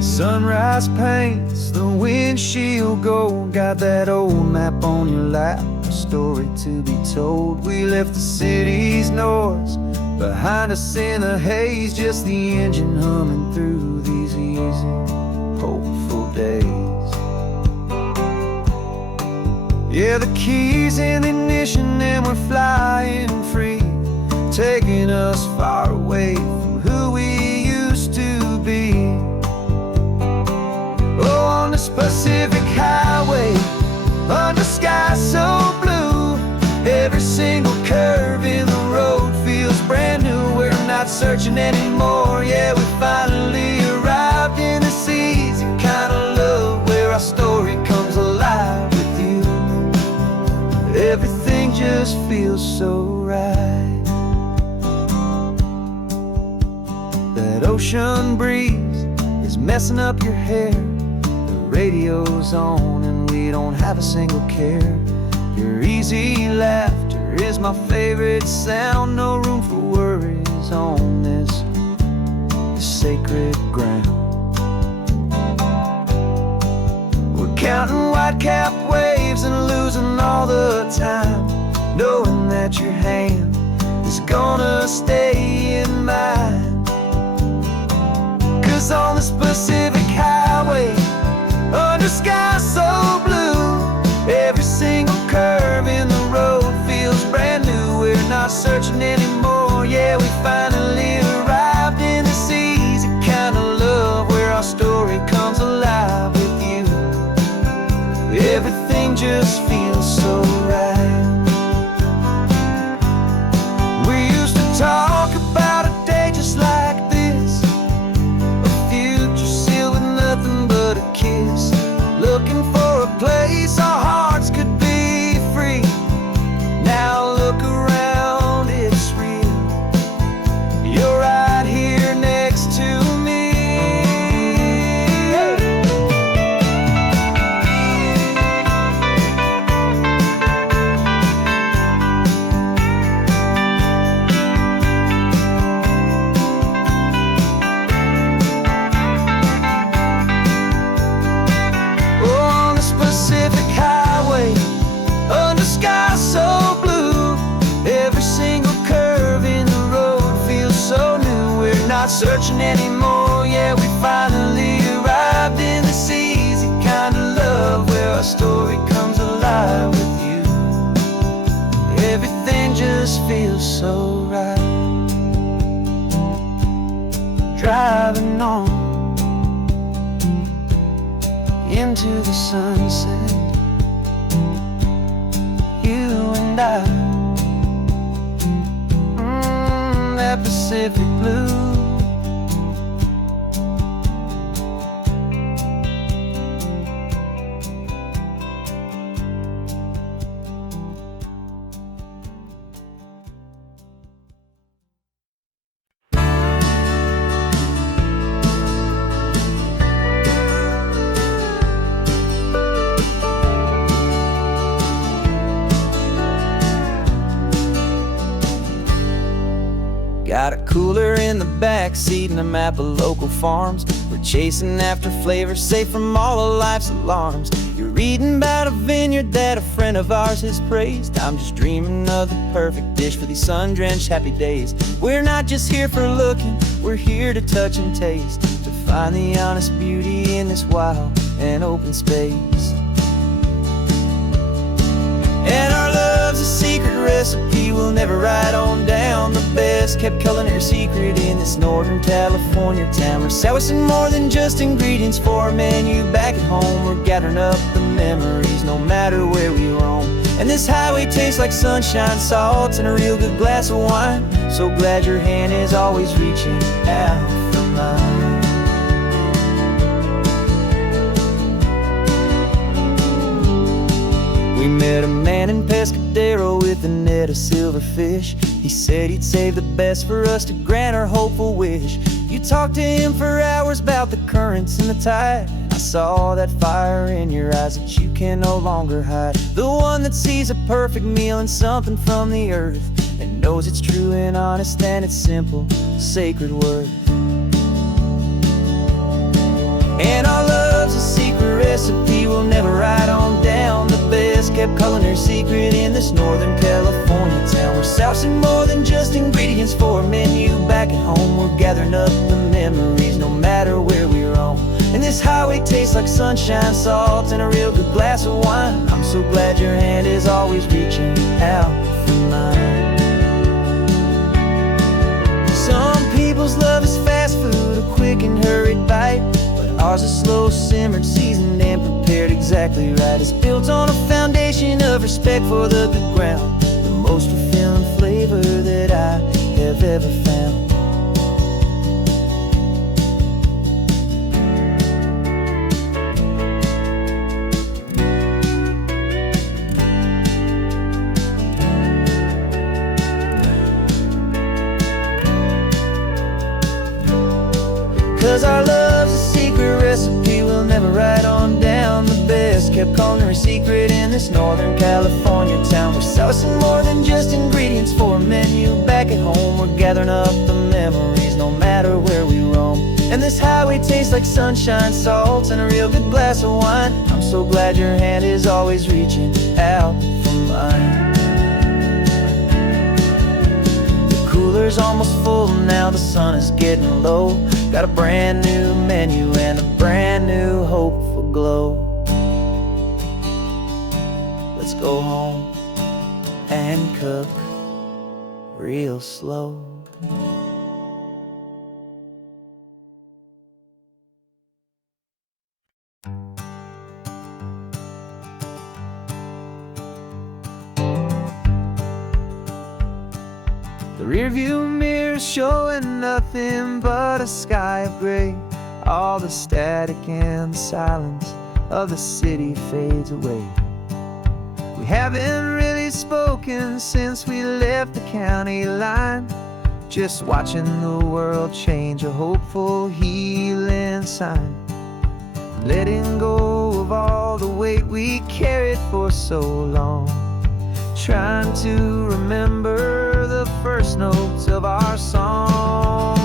Sunrise paints the windshield gold. Got that old map on your lap, a story to be told. We left the city's noise behind us in the haze, just the engine humming through these easy, hopeful days. Yeah, the keys in the ignition and we're flying free, taking us far away from who we used to be. Oh, on this Pacific highway, under sky so blue, every single curve in the road feels brand new. We're not searching anymore, yeah, we finally arrived in this easy kind of love where our story comes alive with you. Everything just feels so right. That ocean breeze is messing up your hair, the radio's on and we don't have a single care. Your easy laughter is my favorite sound. No room for worries on this sacred ground. We're counting white-capped waves and losing all the time, knowing that your hand is gonna stay in mine. 'Cause on this Pacific highway, under sky so blue, every single curve in the road feels brand new. We're not searching anymore, yeah, we finally arrived in this easy kind of love where our story comes alive with you. Everything just feels so right. We used to talk about a day just like this, a future sealed with nothing but a kiss, looking for a place our hearts could be free. Now look around, it's real. You're right here next to me. On this Pacific highway, under sky so blue, every single curve in the road feels so new. We're not searching anymore, yeah, we finally arrived in this easy kind of love where our story comes alive with you. Everything just feels so right. Driving on into the sunset, you and I, that Pacific blue. Got a cooler in the back seat and a map of local farms. We're chasing after flavors safe from all of life's alarms. You're reading about a vineyard that a friend of ours has praised. I'm just dreaming of the perfect dish for these sun-drenched happy days. We're not just here for looking, we're here to touch and taste, to find the honest beauty in this wild and open space. And our love's a secret recipe we'll never write on down. The best kept culinary secret in this Northern California town. We're sourcing more than just ingredients for a menu back at home. We're gathering up the memories no matter where we roam. And this highway tastes like sunshine, salts, and a real good glass of wine. So glad your hand is always reaching out for mine. We met a man in Pescadero with a net of silverfish. He said he'd save the best for us to grant our hopeful wish. You talked to him for hours about the currents and the tide. I saw that fire in your eyes that you can no longer hide. The one that sees a perfect meal in something from the earth, and knows it's true and honest and it's simple, sacred worth. culinary secret in this Northern California town. We're sourcing more than just ingredients for a menu. Back at home, we're gathering up the memories, no matter where we roam. And this highway tastes like sunshine, salt, and a real good glass of wine. I'm so glad your hand is always reaching out for mine. Some people's love is fast food, a quick and hurried bite, but ours is slow, simmered, seasoned, and prepared exactly right. It's built on a foundation of respect for the good ground, the most fulfilling flavor that I have ever found. 'Cause our love's a secret recipe we'll never write on down. The best kept culinary secret in this Northern California town. We're sourcing more than just ingredients for a menu. Back at home, we're gathering up the memories, no matter where we roam. And this highway tastes like sunshine, salt, and a real good glass of wine. I'm so glad your hand is always reaching out for mine. The cooler's almost full now, the sun is getting low. Got a brand new menu and a brand new hopeful glow. Let's go home and cook real slow. The rearview mirror's showing nothing but a sky of gray. All the static and the silence of the city fades away. We haven't really spoken since we left the county line, just watching the world change, a hopeful healing sign. Letting go of all the weight we carried for so long, trying to remember the first notes of our song.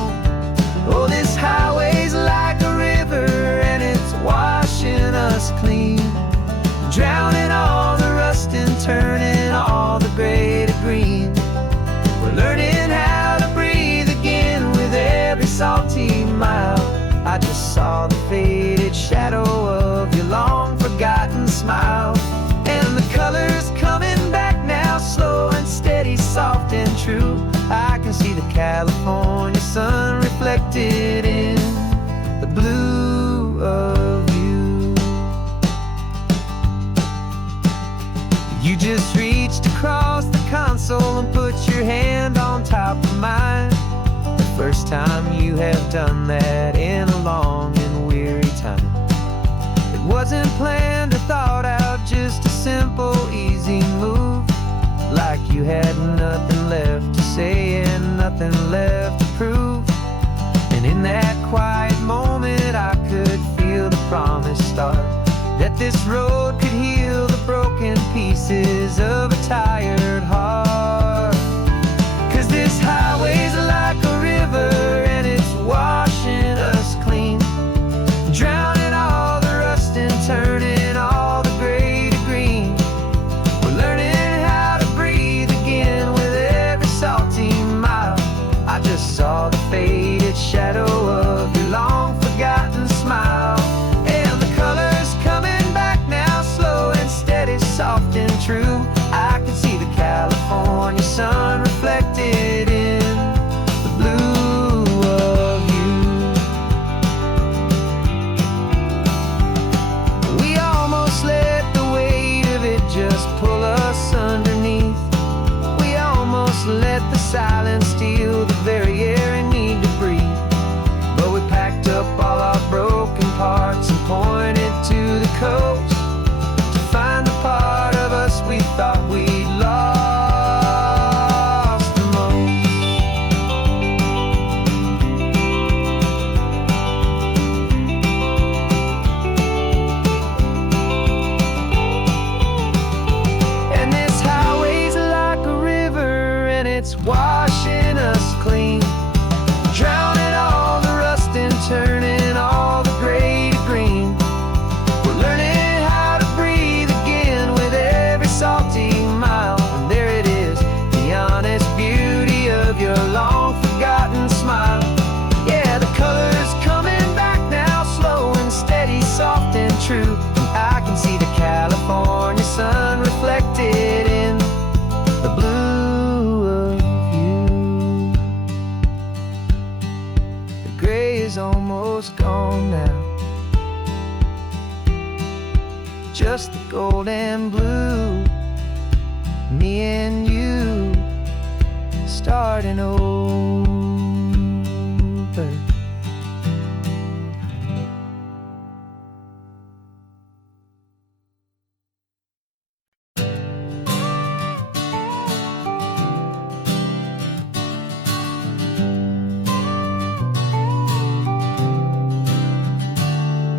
Oh, this highway's like a river and it's washing us clean, drowning all the rust and turning all the gray to green. We're learning how to breathe again with every salty mile. I just saw the faded shadow of your long forgotten smile. And the colors coming back now, slow and steady, soft and true. I can see the California sun reflected in the blue of you. You just reached across the console and put your hand on top of mine. The first time you have done that in a long and weary time. It wasn't planned or thought out, just a simple, easy move. Like you had nothing left to say and nothing left to prove. And in that quiet moment I could feel the promise start, that this road could heal the broken pieces of a tired heart. 'Cause this highway's like a river and it's washing us clean, drowning all the rust and turning all the gray to green. We're learning how to breathe again with every salty mile. I just saw the faded shadow of your long forgotten smile. And the colors coming back now, slow and steady, soft and true. is gone now. Just the gold and blue, me and you starting over.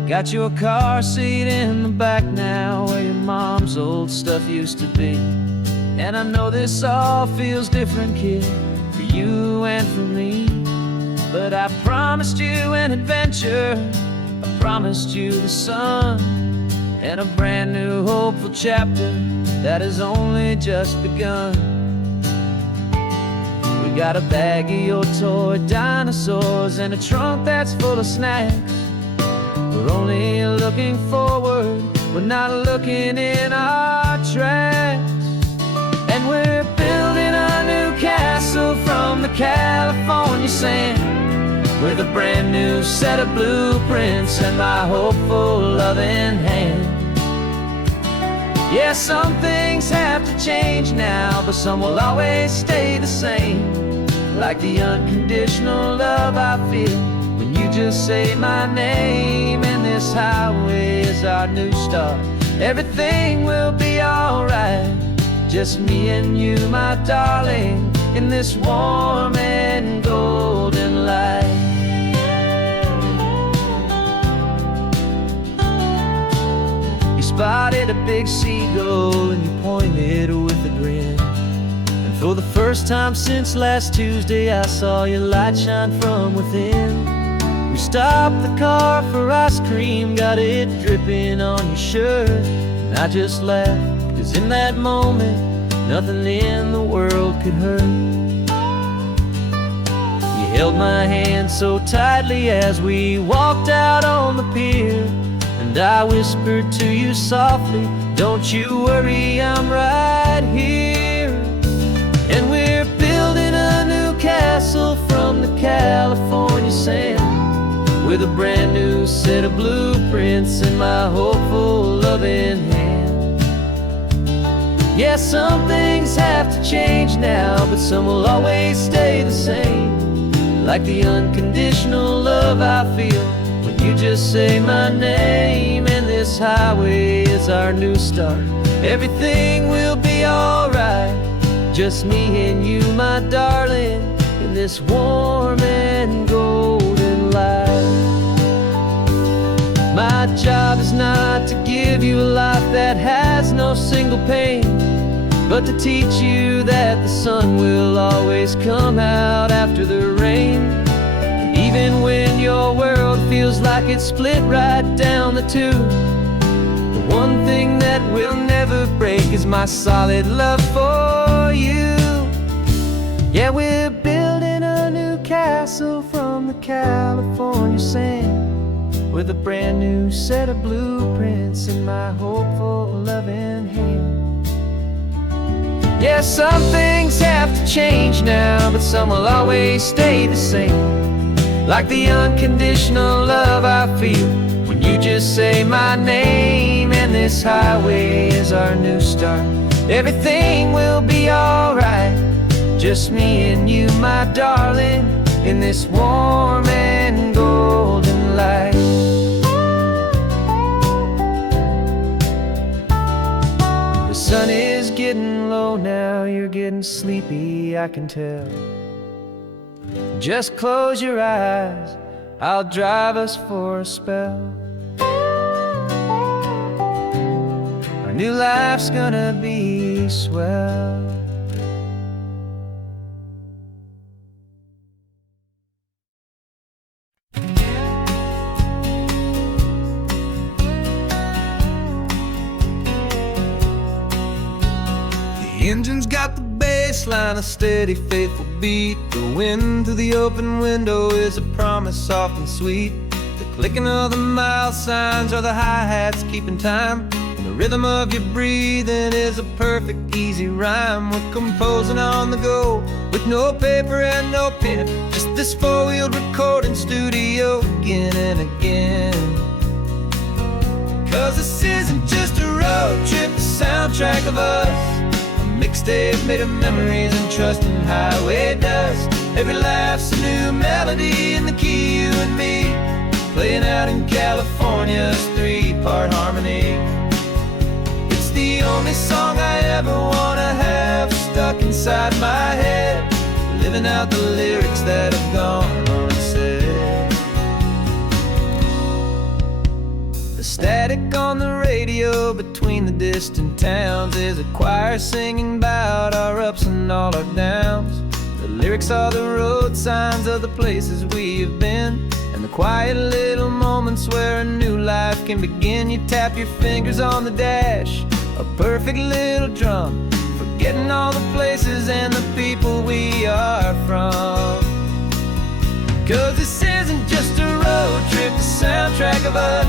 Got your car seat in the back now, where your mom's old stuff used to be. And I know this all feels different, kid, for you and for me. But I promised you an adventure, I promised you the sun, and a brand new hopeful chapter that has only just begun. We got a bag of your toy dinosaurs and a trunk that's full of snacks. We're only looking forward, we're not looking in our tracks. And we're building a new castle from the California sand, with a brand new set of blueprints and my hopeful loving hand. Yeah, some things have to change now, but some will always stay the same. Like the unconditional love I feel when you just say my name. And this highway is our new start. Everything will be alright, just me and you, my darling, in this warm and golden light. You spotted a big seagull and you pointed with a grin. And for the first time since last Tuesday, I saw your light shine from within. We stopped the car for ice cream, got it dripping on your shirt. And I just laughed, 'cause in that moment, nothing in the world could hurt. You held my hand so tightly as we walked out on the pier, and I whispered to you softly, don't you worry, I'm right here. And we're building a new castle from the California sand, with a brand new set of blueprints in my hopeful loving hand. Yeah, some things have to change now, but some will always stay the same. Like the unconditional love I feel when you just say my name. And this highway is our new start. Everything will be alright, just me and you, my darling, in this warm and golden light. My job is not to give you a life that has no single pain, but to teach you that the sun will always come out after the rain. Even when your world feels like it's split right down the two, the one thing that will never break is my solid love for you. Yeah, we're building a new castle from the California sand, with a brand new set of blueprints in my hopeful loving hand. Yeah, some things have to change now, but some will always stay the same. Like the unconditional love I feel when you just say my name. And this highway is our new start. Everything will be alright, just me and you, my darling, in this warm and golden light. The sun is getting low now, you're getting sleepy, I can tell. Just close your eyes, I'll drive us for a spell. Our new life's gonna be swell. The engine's got the bass line, a steady, faithful beat. The wind through the open window is a promise soft and sweet. The clicking of the mile signs are the hi-hats keeping time. And the rhythm of your breathing is a perfect, easy rhyme. We're composing on the go, with no paper and no pen, just this four-wheeled recording studio again and again. 'Cause this isn't just a road trip, the soundtrack of us, a mixtape made of memories and trust and highway dust. Every laugh's a new melody in the key, you and me, playing out in California's three-part harmony. It's the only song I ever wanna have stuck inside my head, living out the lyrics that have gone unsaid. The static on the radio between the distant towns is a choir singing about our ups and all our downs. The lyrics are the road signs of the places we have been, and the quiet little moments where a new life can begin. You tap your fingers on the dash, a perfect little drum, forgetting all the places and the people we are from. 'Cause this isn't just a road trip, the soundtrack of us,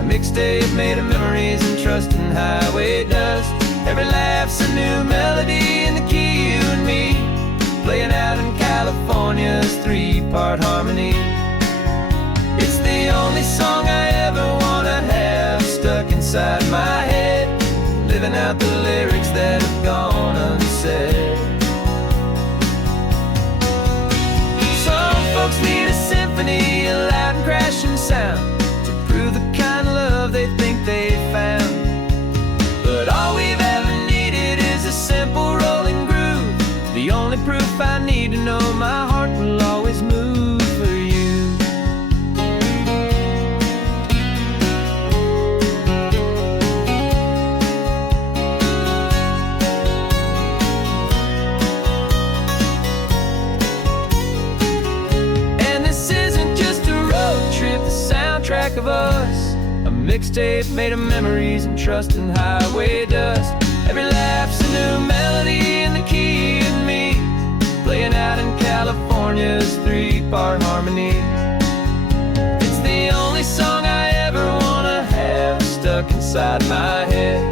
a mixtape made of memories and trust and highway dust. Every laugh's a new melody in the key, you and me, playing out in California's three-part harmony. It's the only song I ever wanna have stuck inside my head, living out the lyrics that have gone unsaid. Some folks need a symphony, a loud and crashing sound, to prove the kind of love they think they found. But all we've ever needed is a simple rolling groove, the only proof I need to know my heart will always move for you. And this isn't just a road trip, the soundtrack of us, a mixtape made of memories and trust and highway dust. Every laugh's a new melody in the key, and me, playing out in California's three-part harmony. It's the only song I ever wanna have stuck inside my head,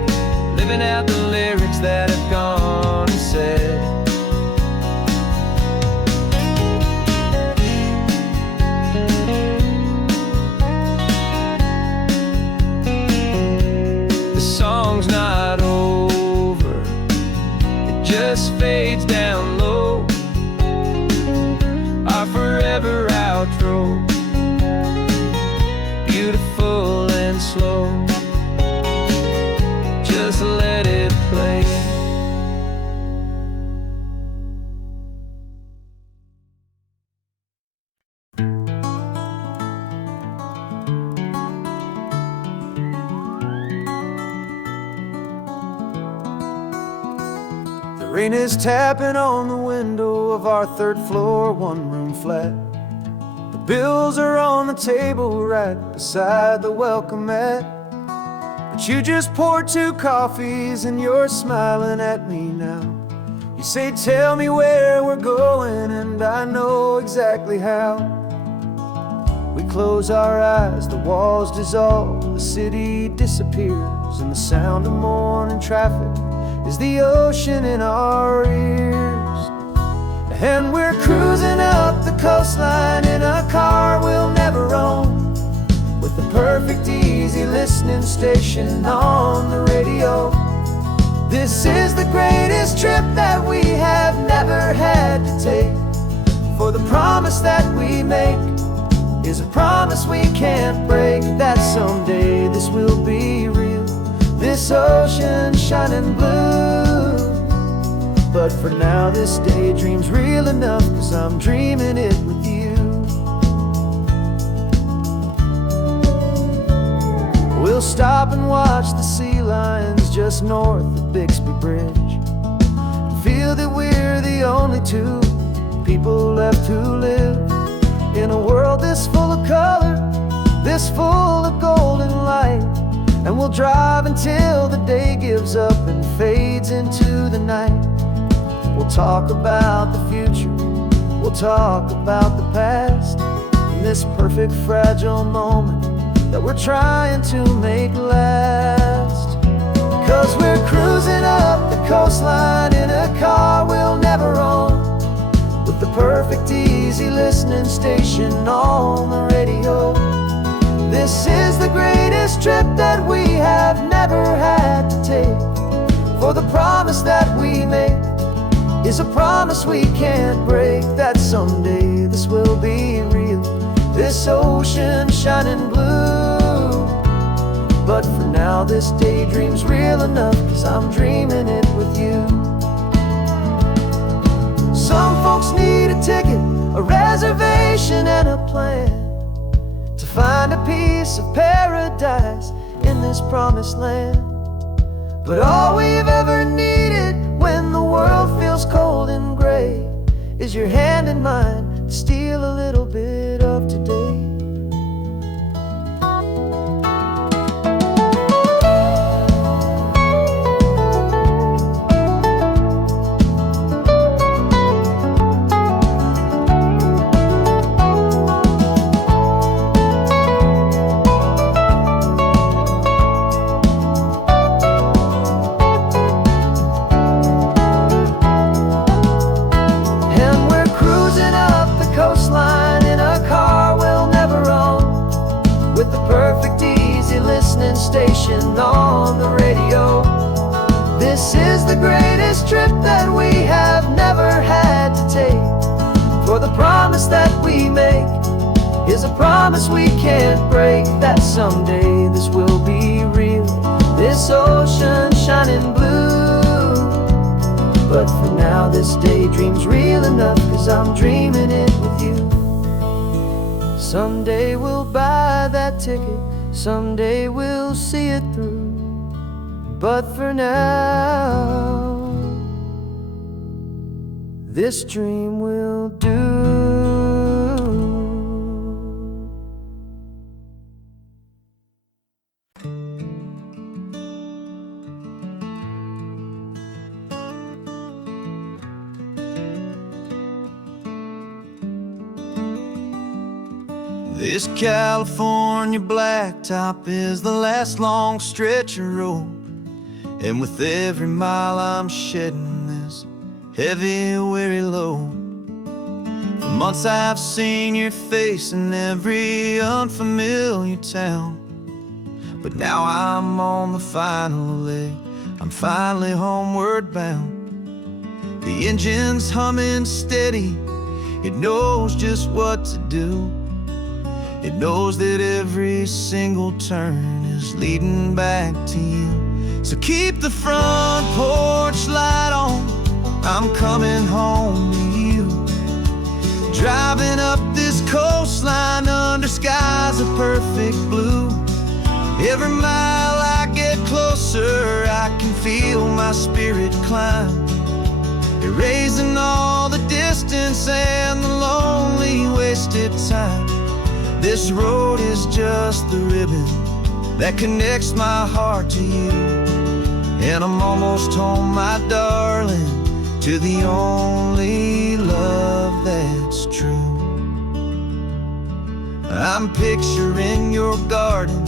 living out the lyrics that have gone unsaid. The song's not over, it just fades down low, our forever outro, beautiful and slow. Just let it play. The rain is tapping on the window of our third-floor one-room flat. The bills are on the table right beside the welcome mat. But you just poured 2 coffees and you're smiling at me now. You say, tell me where we're going, and I know exactly how. We close our eyes, the walls dissolve, the city disappears, and the sound of morning traffic is the ocean in our ears. And we're cruising up the coastline in a car we'll never own, with the perfect easy listening station on the radio. This is the greatest trip that we have never had to take, for the promise that we make is a promise we can't break, that someday this will be real, this ocean shining blue. But for now this daydream's real enough, 'cause I'm dreaming it with you. We'll stop and watch the sea lions just north of Bixby Bridge, and feel that we're the only 2 people left who live in a world this full of color, this full of golden light. And we'll drive until the day gives up and fades into the night. We'll talk about the future, we'll talk about the past, in this perfect fragile moment that we're trying to make last. 'Cause we're cruising up the coastline in a car we'll never own, with the perfect easy listening station on the radio. This is the greatest trip that we have never had to take, for the promise that we make is a promise we can't break, that someday this will be real, this ocean shining blue. But for now this daydream's real enough, 'cause I'm dreaming it with you. Some folks need a ticket, a reservation and a plan to find a piece of paradise in this promised land. But all we've ever needed when the world feels cold and gray is your hand in mine to steal a little bit of today. Station on the radio. This is the greatest trip that we have never had to take, for the promise that we make is a promise we can't break, that someday this will be real, this ocean shining blue. But for now this daydream's real enough, 'cause I'm dreaming it with you. Someday we'll buy that ticket, someday we'll see it through, but for now this dream will do. This California blacktop is the last long stretch of road, and with every mile I'm shedding this heavy, weary load. For months I've seen your face in every unfamiliar town, but now I'm on the final leg, I'm finally homeward bound. The engine's humming steady, it knows just what to do. It knows that every single turn is leading back to you. So keep the front porch light on, I'm coming home to you. Driving up this coastline under skies of perfect blue. Every mile I get closer, I can feel my spirit climb, erasing all the distance and the lonely wasted time. This road is just the ribbon that connects my heart to you, and I'm almost home, my darling, to the only love that's true. I'm picturing your garden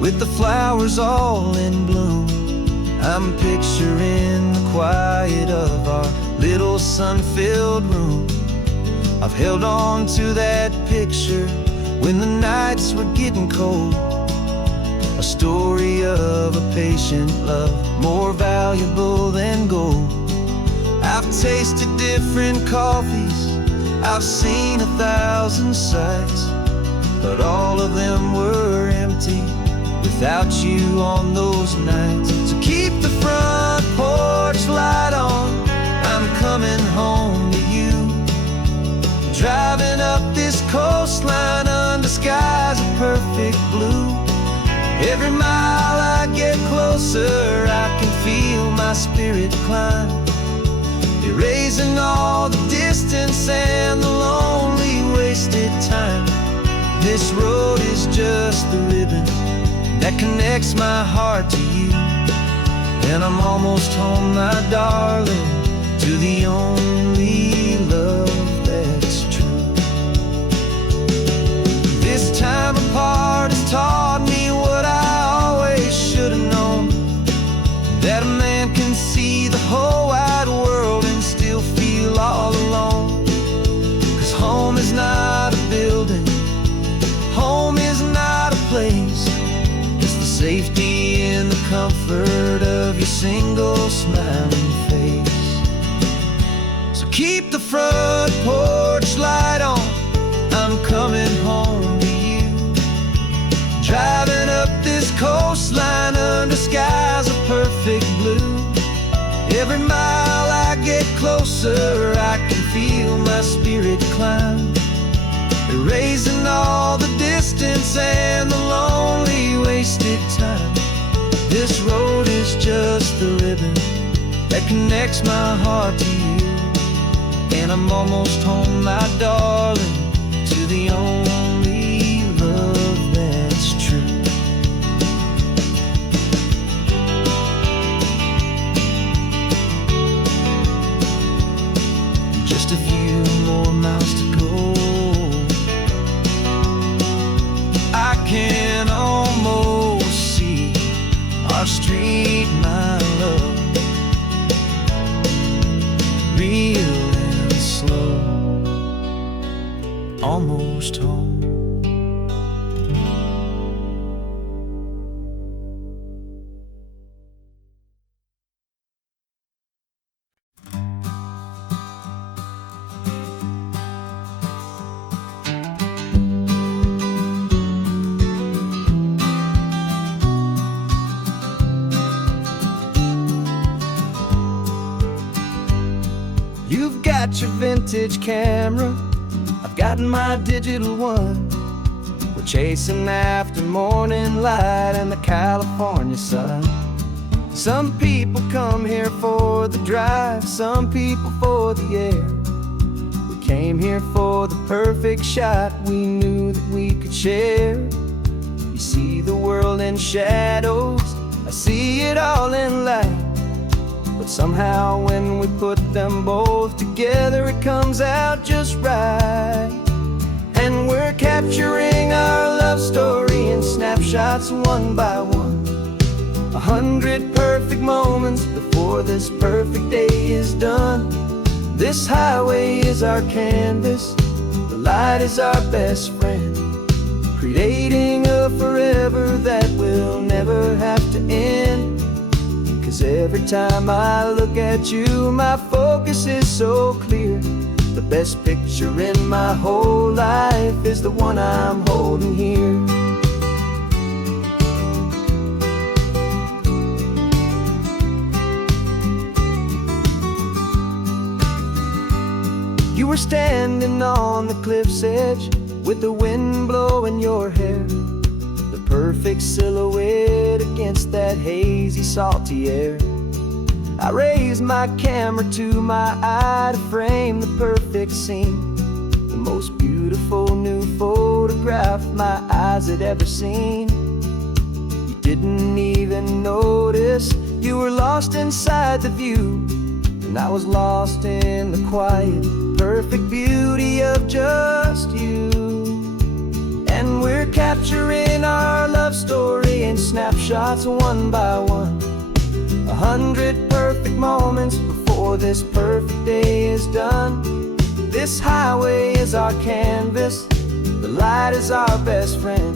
with the flowers all in bloom. I'm picturing the quiet of our little sun-filled room. I've held on to that picture when the nights were getting cold, a story of a patient love more valuable than gold. I've tasted different coffees, I've seen 1,000 sights, but all of them were empty without you on those nights. So keep the front porch light on, I'm coming home to you. Driving up this coastline under skies of perfect blue. Every mile I get closer, I can feel my spirit climb, erasing all the distance and the lonely wasted time. This road is just the ribbon that connects my heart to you, and I'm almost home, my darling, to the only love that's true. This time apart has taught me what I always should have known. place. It's the safety and the comfort of your single smiling face. So keep the front porch light on, I'm coming home to you. Driving up this coastline under skies of perfect blue. Every mile I get closer, I can feel my spirit climb, erasing all the distance and the lonely wasted time. This road is just the ribbon that connects my heart to you. And I'm almost home, my darling, to the only love that's true. Just a few more miles to go, I can almost see our street, my love, real and slow, almost home. You've got your vintage camera, I've got my digital one. We're chasing after morning light and the California sun. Some people come here for the drive, some people for the air. We came here for the perfect shot we knew that we could share. You see the world in shadows, I see it all in light. But somehow when we put them both together, it comes out just right. And we're capturing our love story in snapshots one by one. 100 perfect moments before this perfect day is done. This highway is our canvas, the light is our best friend, creating a forever that will never have to end. 'Cause every time I look at you, my focus is so clear. The best picture in my whole life is the one I'm holding here. You were standing on the cliff's edge with the wind blowing your hair, the perfect silhouette against that hazy, salty air. I raised my camera to my eye to frame the perfect scene, the most beautiful new photograph my eyes had ever seen. You didn't even notice you were lost inside the view, and I was lost in the quiet, perfect beauty of just you. And we're capturing our love story in snapshots one by one. 100 perfect moments before this perfect day is done. This highway is our canvas, the light is our best friend,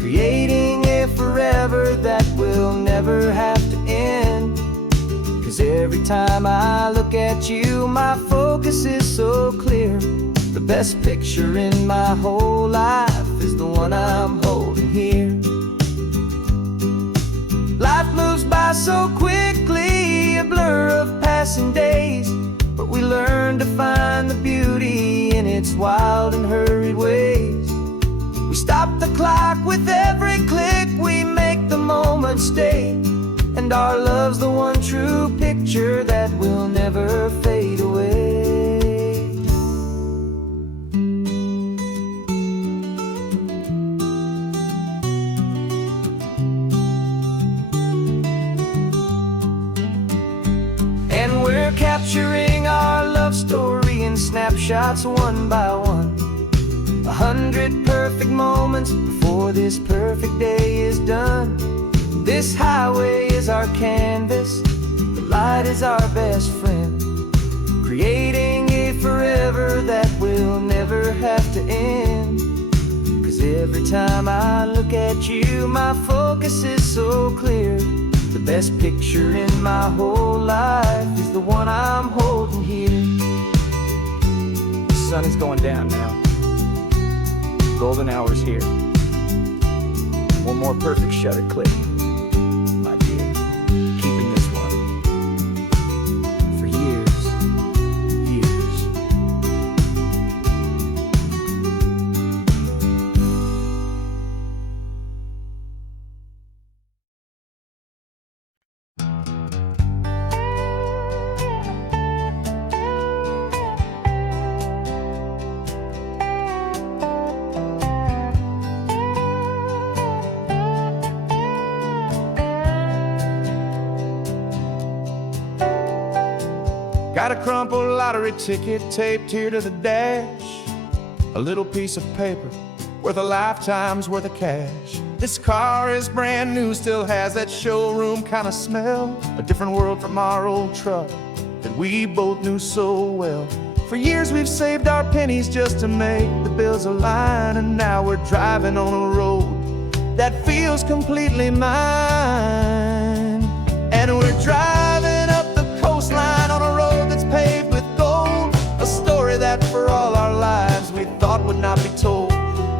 creating a forever that will never have to end. 'Cause every time I look at you, my focus is so clear. The best picture in my whole life is the one I'm holding here. Life moves by so quickly, a blur of passing days, but we learn to find the beauty in its wild and hurried ways. We stop the clock with every click, we make the moment stay, and our love's the one true picture that will never fade away. We're capturing our love story in snapshots one by one. 100 perfect moments before this perfect day is done. This highway is our canvas, the light is our best friend, creating a forever that will never have to end. 'Cause every time I look at you, my focus is so clear. The best picture in my whole life is the one I'm holding here. The sun is going down now. Golden hour's here. One more perfect shutter click, my dear. Keeping this one for years, years. Got a crumpled lottery ticket taped here to the dash. A little piece of paper worth a lifetime's worth of cash. This car is brand new, still has that showroom kind of smell. A different world from our old truck that we both knew so well. For years we've saved our pennies just to make the bills align, and now we're driving on a road that feels completely mine. And we're driving up the coastline on a road that's paved with gold, a story that for all our lives we thought would not be told.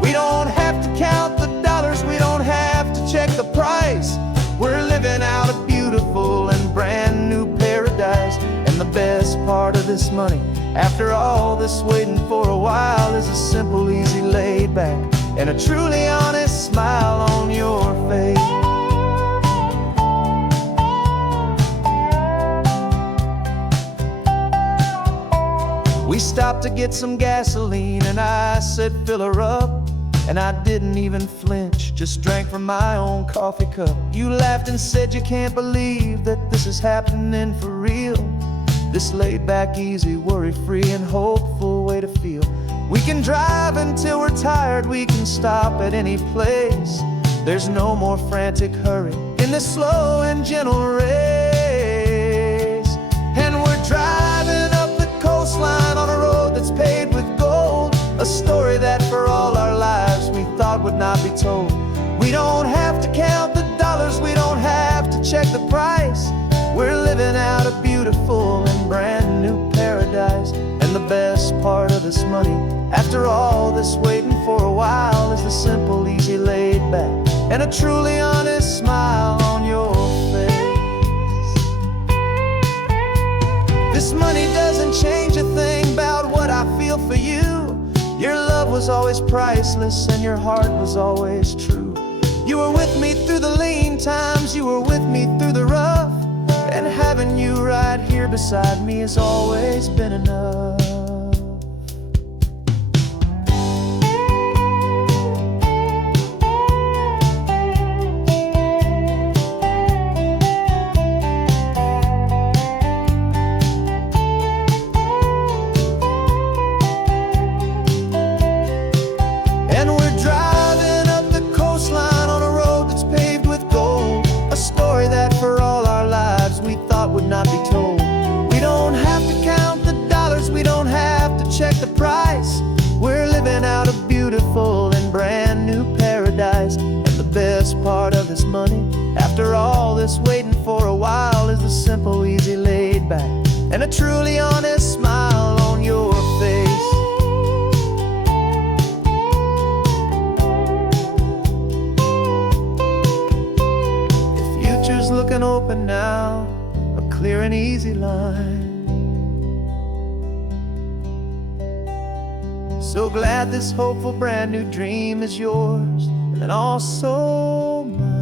We don't have to count the dollars, we don't have to check the price. We're living out a beautiful and brand new paradise. And the best part of this money, after all this waiting for a while, is a simple, easy, laid back, and a truly honest smile on your face. We stopped to get some gasoline, and I said, fill her up. And I didn't even flinch, just drank from my own coffee cup. You laughed and said you can't believe that this is happening for real. This laid back, easy, worry-free and hopeful way to feel. We can drive until we're tired, we can stop at any place. There's no more frantic hurry in this slow and gentle race. And we're driving up the coastline on a road that's paved with gold, a story that for all our lives we thought would not be told. We don't have to count the dollars, we don't have to check the price. We're living out a beautiful and brand new paradise. And the best part of this money, after all this waiting for a while, is the simple, easy, laid back, and a truly honest smile on your face. This money doesn't change a thing about what I feel for you. Your love was always priceless and your heart was always true. You were with me through the lean times, you were with me through the rough, and having you right here beside me has always been enough. Would not be told. We don't have to count the dollars, we don't have to check the price. We're living out a beautiful and brand new paradise. And the best part of this money, after all this waiting for a while, is the simple, easy, laid back, and a truly honest smile on your face. The future's looking open now, clear and easy line. So glad this hopeful brand new dream is yours and also mine.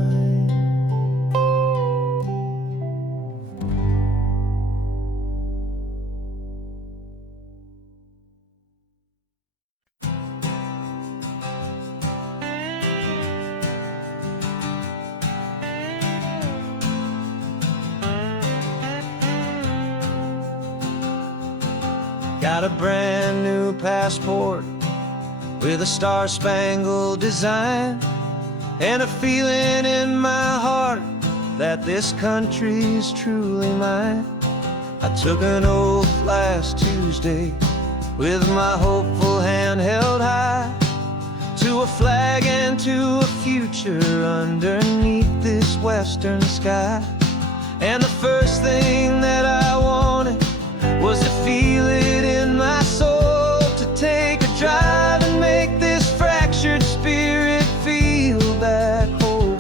Got a brand new passport with a star-spangled design, and a feeling in my heart that this country's truly mine. I took an oath last Tuesday with my hopeful hand held high, to a flag and to a future future underneath this western sky. And the first thing that I wanted was to feel it in my soul, to take a drive and make this fractured spirit feel back home.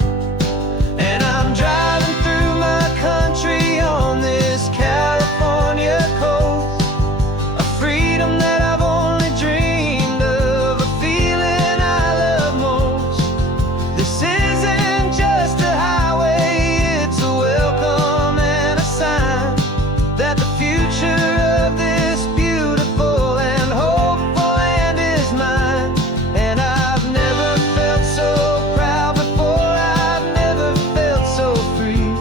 And I'm driving through my country on this California coast, a freedom that I've only dreamed of, a feeling I love most. This isn't just a highway, it's a welcome and a sign that the future of this beautiful and hopeful land is mine. And I've never felt so proud before, I've never felt so free,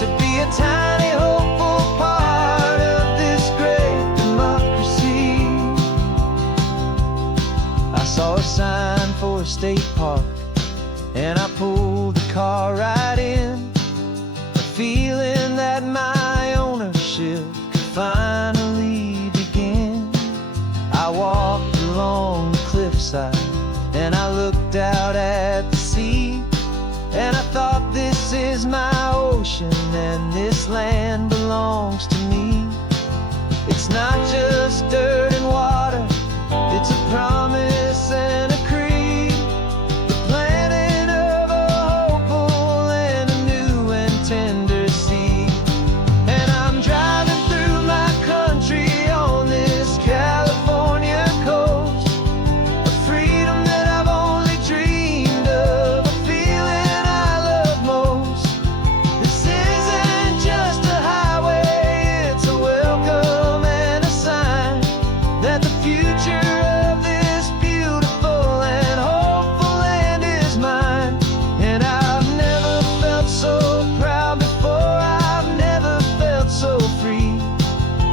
to be a tiny hopeful part of this great democracy. I saw a sign for a state park, and I pulled the car right in, a feeling that my ownership could finally begin. I walked along the cliffside and I looked out at the sea, and I thought, this is my ocean and this land belongs to me. It's not just dirt and water, it's a promise and a creed, the planting of a hopeful and a new and tender seed. And I'm driving through my country on this California coast, a freedom that I've only dreamed of, a feeling I love most. This isn't just a highway, it's a welcome and a sign that the future of this beautiful and hopeful land is mine. And I've never felt so proud before, I've never felt so free,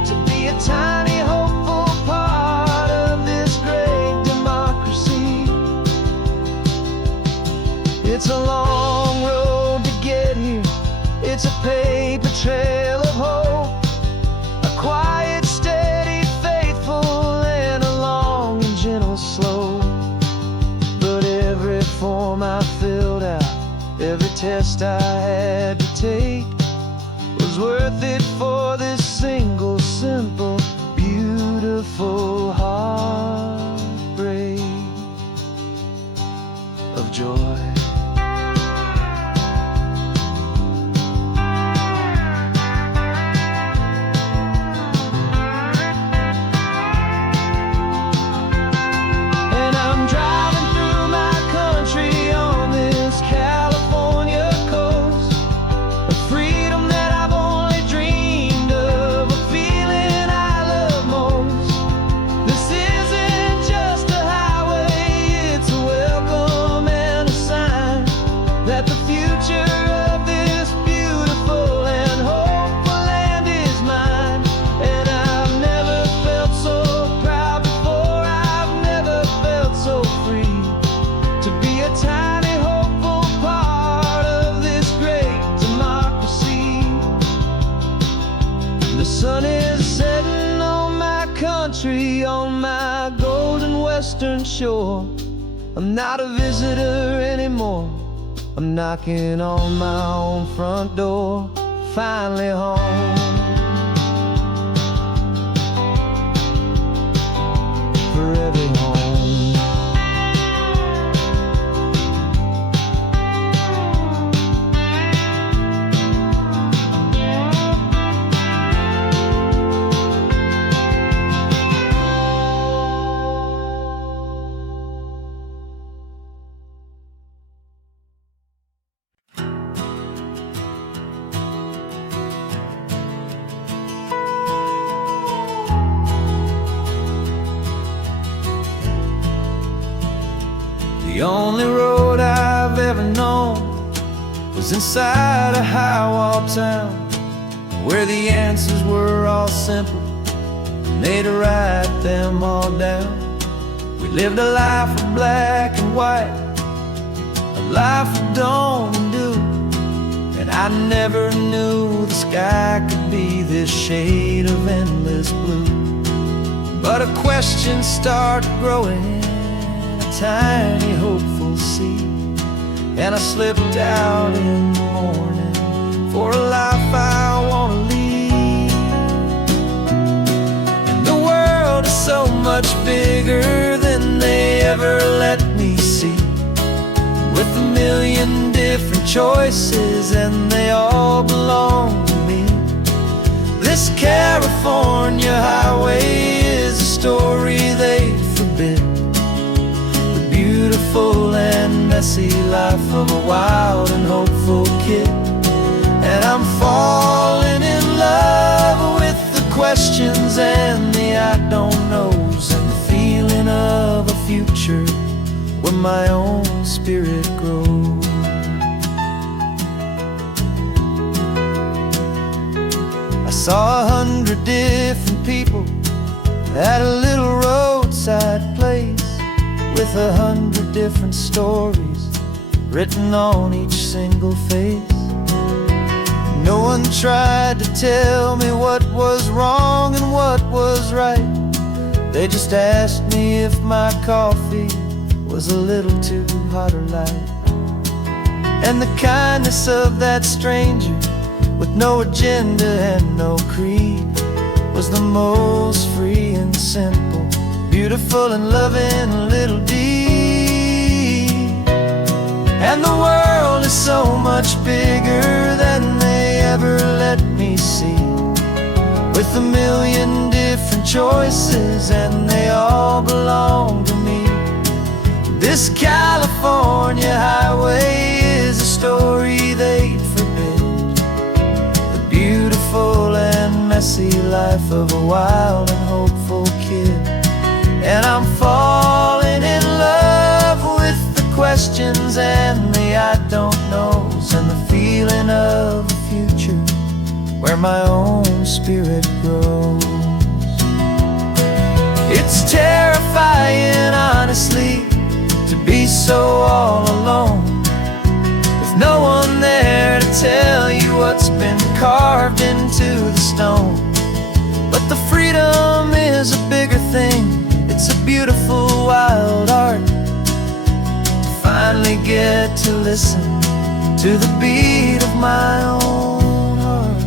to be a tiny hopeful part of this great democracy. It's a long road to get here, it's a paper trail of hope, a quiet, steady, faithful, and a long and gentle slope. But every form I filled out, every test I had to take, was worth it for this single, simple, beautiful heartbreak of joy. And I'm driving through my country on this California coast, a freedom that I've only dreamed of, a feeling I love most. This isn't just a highway, it's a welcome and a sign that the future of this beautiful and hopeful land is mine. And I've never felt so proud before, I've never felt so free, to be a tiny hopeful part of this great democracy. The sun is setting on my country, on my golden western shore. I'm not a visitor anymore, I'm knocking on my own front door, finally home. Forever home. The only road I've ever known was inside a high-wall town, where the answers were all simple and they'd write them all down. We lived a life of black and white, a life of dawn and dew, and I never knew the sky could be this shade of endless blue. But a question started growing, a tiny hopeful seed, and I slipped out in the morning for a life I wanna lead. And the world is so much bigger than they ever let me see, with a million different choices and they all belong to me. This California highway is a story they forbid, the beautiful and messy life of a wild and hopeful kid. And I'm falling in love with the questions and the I don't knows, and the feeling of a future where my own spirit grows. I saw 100 different people at a little roadside place, with 100 different stories written on each single face. No one tried to tell me what was wrong and what was right. They just asked me if my coffee was a little too hot or light. And the kindness of that stranger, with no agenda and no creed, was the most free and simple, beautiful and loving little deed. And the world is so much bigger than they ever let me see, with a million different choices and they all belong to me. This California highway is a story they forbid, the beautiful and messy life of a wild and hopeful kid. And I'm falling in love with the questions and the I don't knows, and the feeling of a future where my own spirit grows. It's terrifying, honestly, to be so all alone, with no one there to tell you what's been carved into the stone. But the freedom is a bigger thing, it's a beautiful wild art, to finally get to listen to the beat of my own heart.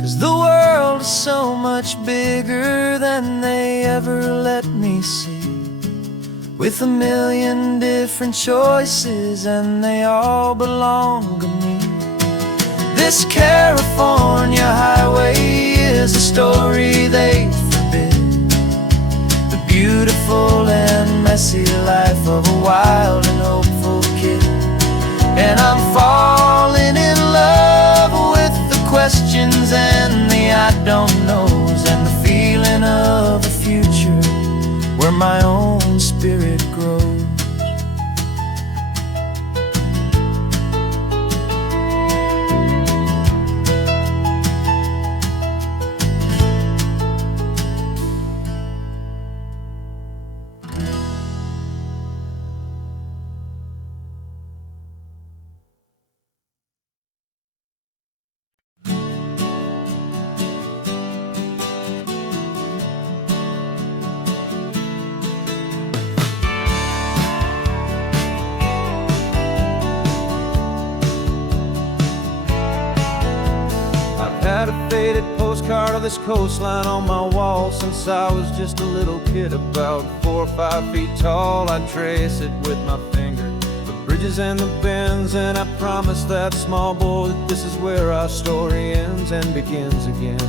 'Cause the world is so much bigger than they ever let me see, with a million different choices and they all belong to me. This California highway is a story they forbid, the beautiful and messy life of a wild and hopeful kid. And I'm falling in love with the questions and the I don't knows, and the feeling of a future where my own spirit grows. Had a faded postcard of this coastline on my wall since I was just a little kid, about 4 or 5 feet tall. I trace it with my finger, the bridges and the bends, and I promised that small boy that this is where our story ends and begins again.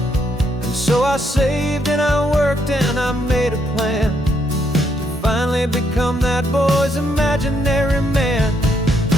And so I saved and I worked and I made a plan to finally become that boy's imaginary man.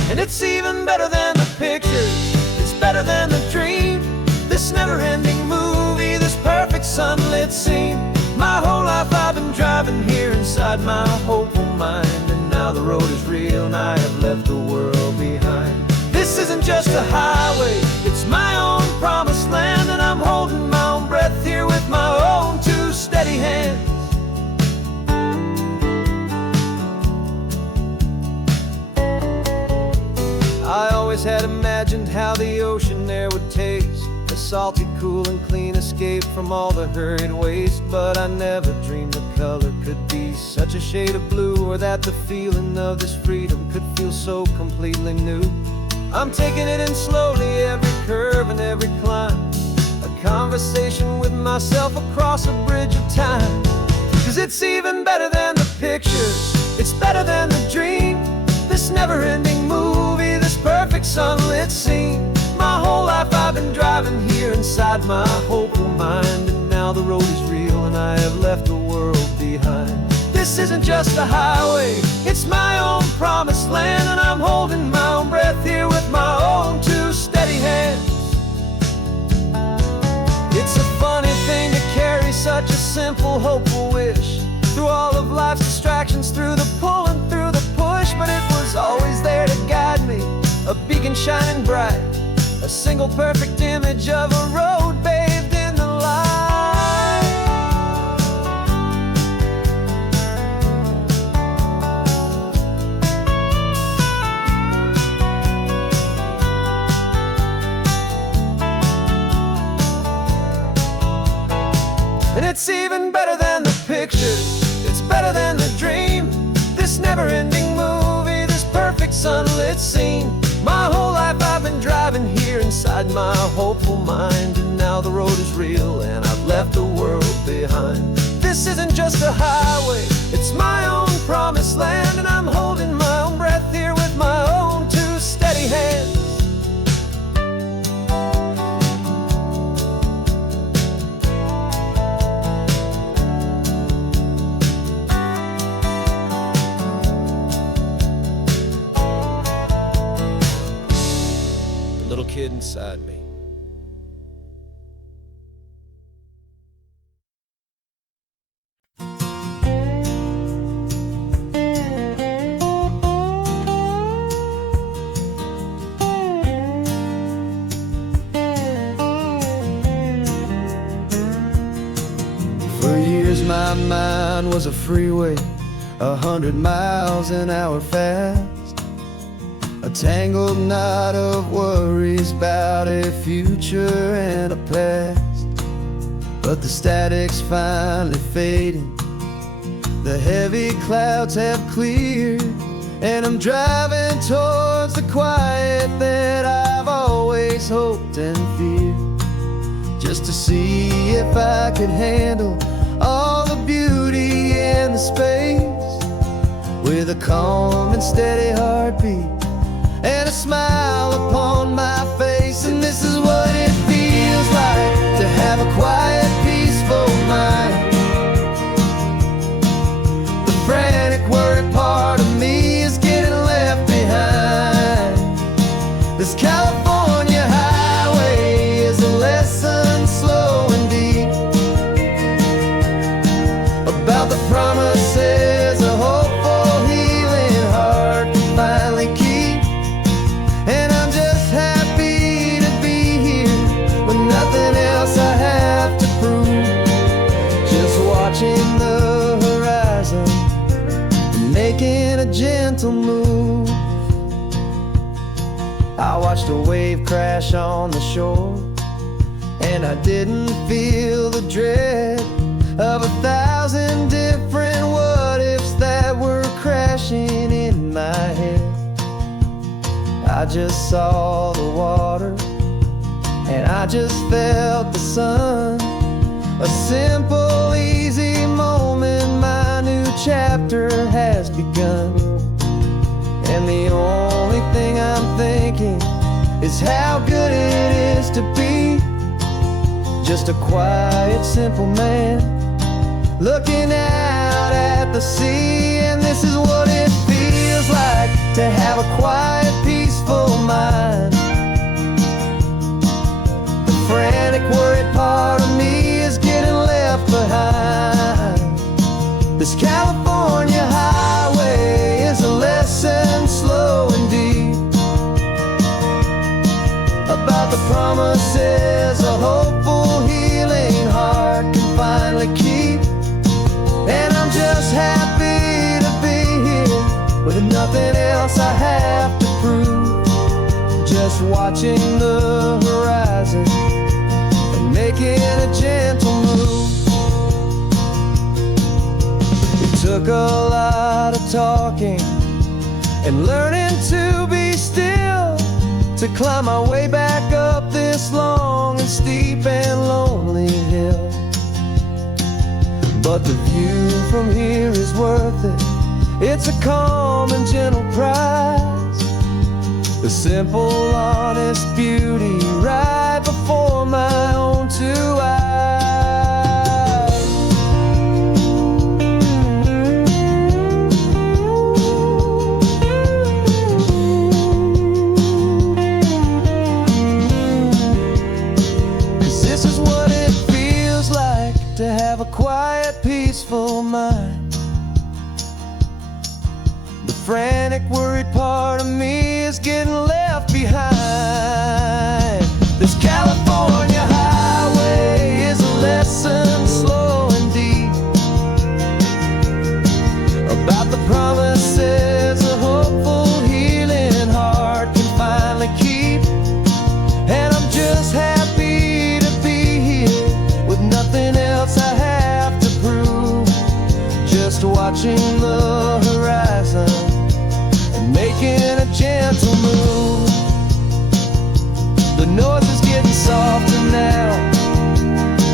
And it's even better than the pictures, it's better than the dream, this never-ending movie, this perfect sunlit scene. My whole life I've been driving here inside my hopeful mind, and now the road is real and I have left the world behind. This isn't just a highway, it's my own promised land, and I'm holding my own breath here with my own 2 steady hands. I always had imagined how the ocean air would taste, a salty, cool and clean escape from all the hurried waste. But I never dreamed the color could be such a shade of blue, or that the feeling of this freedom could feels so completely new. I'm taking it in slowly, every curve and every climb, a conversation with myself across a bridge of time. 'Cause it's even better than the pictures, it's better than the dream. This never-ending movie, this perfect sunlit scene. My whole life I've been driving here inside my hopeful mind, and now the road is real and I have left the world behind. This isn't just a highway, it's my own promised land, and I'm holding my own breath here with my own two steady hands. It's a funny thing to carry such a simple, hopeful wish through all of life's distractions, through the pull and through the push. But it was always there to guide me, a beacon shining bright, a single perfect image of a road bathed in the light. And it's even better than the pictures, it's better than the dream. This never-ending movie, this perfect sunlit scene. My whole life I've been driving here inside my hopeful mind, and now the road is real and I've left the world behind. This isn't just a highway, it's my own promised land, and I'm holding my own breath here with my own two steady hands. Little kid inside me. For years my mind was a freeway, 100 miles an hour fast, a tangled knot of worries about a future and a past. But the static's finally fading, the heavy clouds have cleared, and I'm driving towards the quiet that I've always hoped and feared, just to see if I could handle all the beauty and the space, with a calm and steady heartbeat and a smile upon my face. And this is what it feels like to have a quiet, peaceful mind. The frantic, worried part of me is getting left behind. This California highway is a lesson slow and deep about the promises a hopeful, healing heart can finally keep. And I'm just happy to be here with nothing else I have to prove, just watching the horizon and making a gentle move. I watched a wave crash on the shore, and I didn't feel the dread of 1,000 different what-ifs that were crashing in my head. I just saw the water, and I just felt the sun. A simple, easy moment, my new chapter has begun. And the only thing I'm thinking is how good it is to be just a quiet, simple man looking out at the sea. And this is what it feels like to have a quiet, peaceful mind. The frantic, worried part of me is getting left behind. This California highway is a lesson slow and deep about the promises a hopeful, healing heart can finally keep. And I'm just happy to be here with nothing else I have to prove, just watching the horizon and making a gentle move. It took a lot of talking and learning to be still, to climb my way back up this long and steep and lonely hill. But the view from here is worth it. It's a calm and gentle prize, the simple, honest beauty right before my own two eyes. 'Cause this is what it feels like to have a quiet, peaceful mind. The frantic, worried part of me is getting left behind. This California highway is a lesson, slow and deep, about the promises a hopeful, healing heart can finally keep. And I'm just happy to be here with nothing else I have to prove, just watching the horizon and making a gentle move. The noise is getting softer now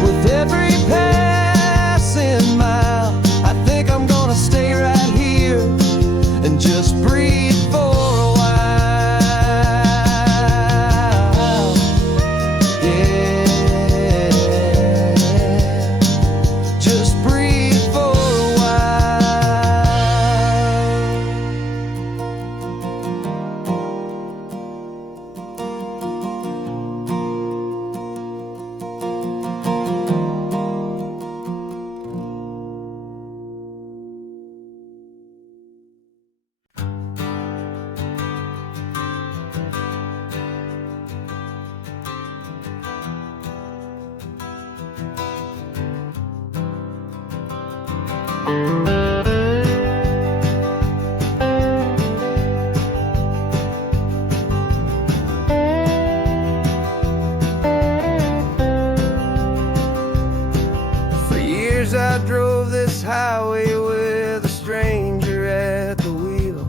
with every passing mile. I think I'm gonna stay right here and just breathe for a while. Yeah, just breathe for a For years I drove this highway with a stranger at the wheel,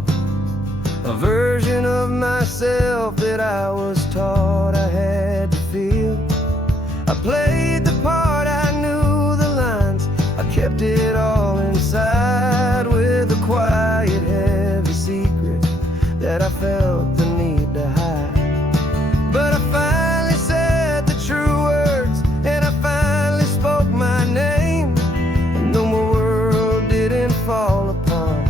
a version of myself that I was taught I had to feel. I played the part, I knew the lines, I kept it all inside with a quiet, heavy secret that I felt the need to hide. But I finally said the true words, and I finally spoke my name. And though my world didn't fall apart,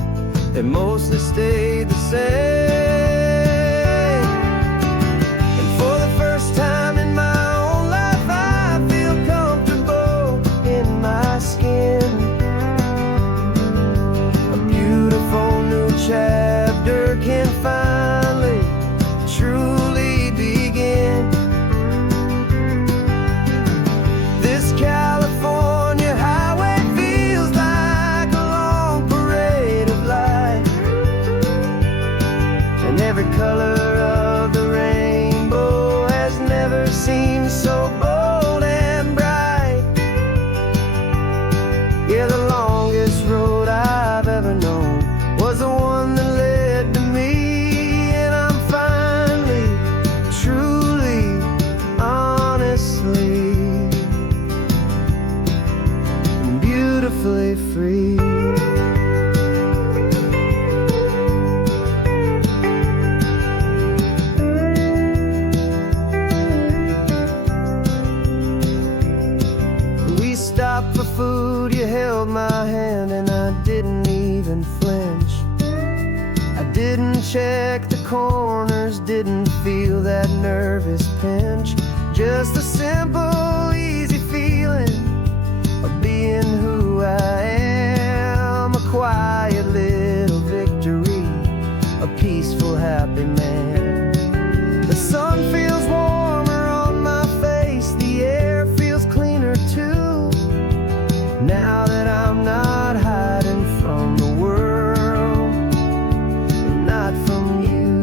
it mostly stayed the same. And for the first time in my own life, I feel comfortable in my skin. A beautiful new chapter can finally truly begin. This California highway feels like a long parade of light, and every color of the rainbow has never seemed so bold and bright. Yeah, the longest road I've ever known was the one that led to me, and I'm finally, truly, honestly, and beautifully free. We stopped for food, you held my hand, and I didn't even flinch. I didn't check the corners, didn't feel that nervous pinch. Just a simple, easy feeling of being who I am. A quiet little victory, a peaceful, happy man. The sun feels warmer on my face, the air feels cleaner too, now that I'm not hiding from the world and not from you.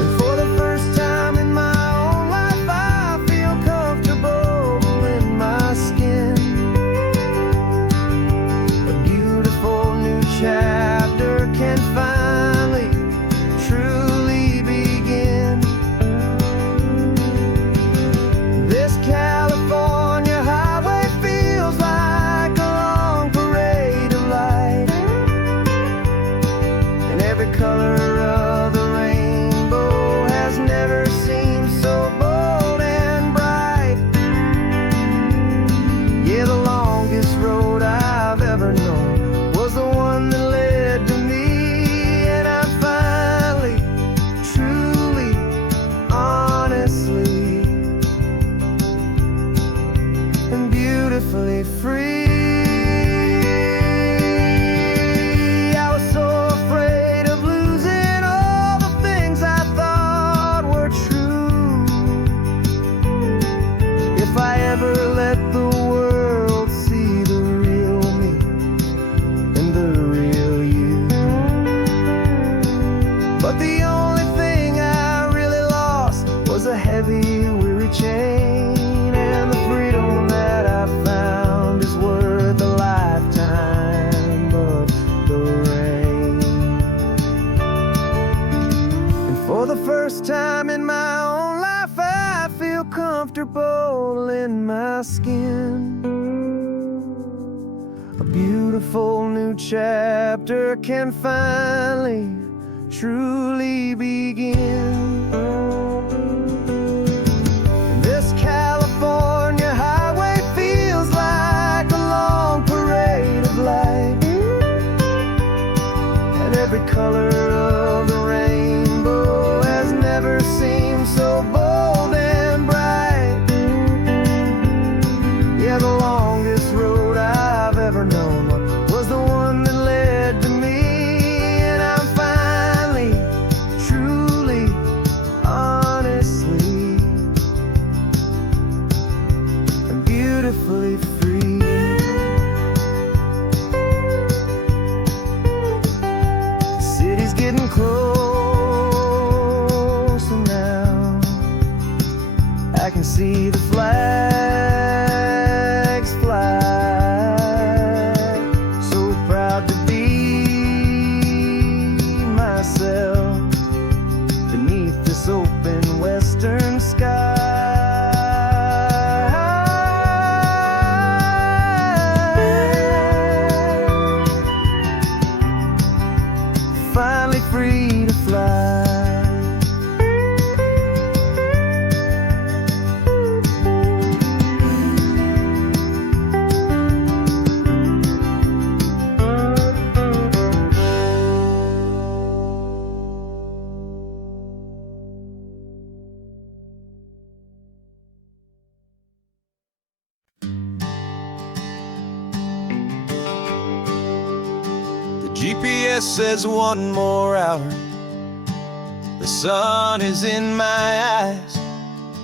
And for the first time in my own life, I feel comfortable in my skin. A beautiful new chapter But the only thing I really lost was a heavy, weary chain. And the freedom that I found is worth a lifetime of the rain. And for the first time in my own life, I feel comfortable in my skin. A beautiful new chapter can finally truly begin. And this California highway feels like a long parade of light, and every color of the rainbow has never seemed so bold and bright. Yeah, the longest road I've ever known was the one that led to me. And I'm finally, truly, honestly, and beautifully free. The city's getting closer now. I can see the flags fly. So proud to be myself beneath this open western sky. Finally free to fly. GPS says one more hour. The sun is in my eyes.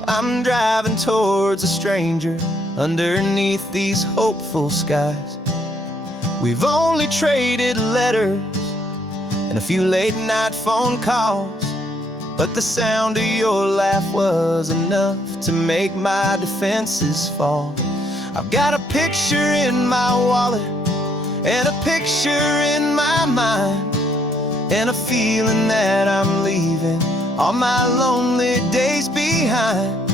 I'm driving towards a stranger underneath these hopeful skies. We've only traded letters and a few late night phone calls, but the sound of your laugh was enough to make my defenses fall. I've got a picture in my wallet and a picture in my mind, and a feeling that I'm leaving all my lonely days behind.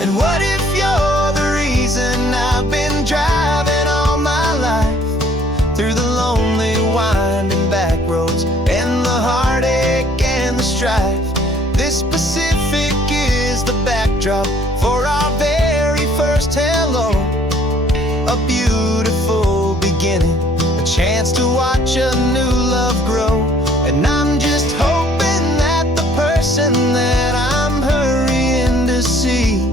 And what if you're the reason I've been driving all my life, through the lonely winding back roads and the heartache and the strife? This Pacific is the backdrop for our very first hello. A beautiful beginning, a chance to watch a new love grow. And I'm just hoping that the person that I'm hurrying to see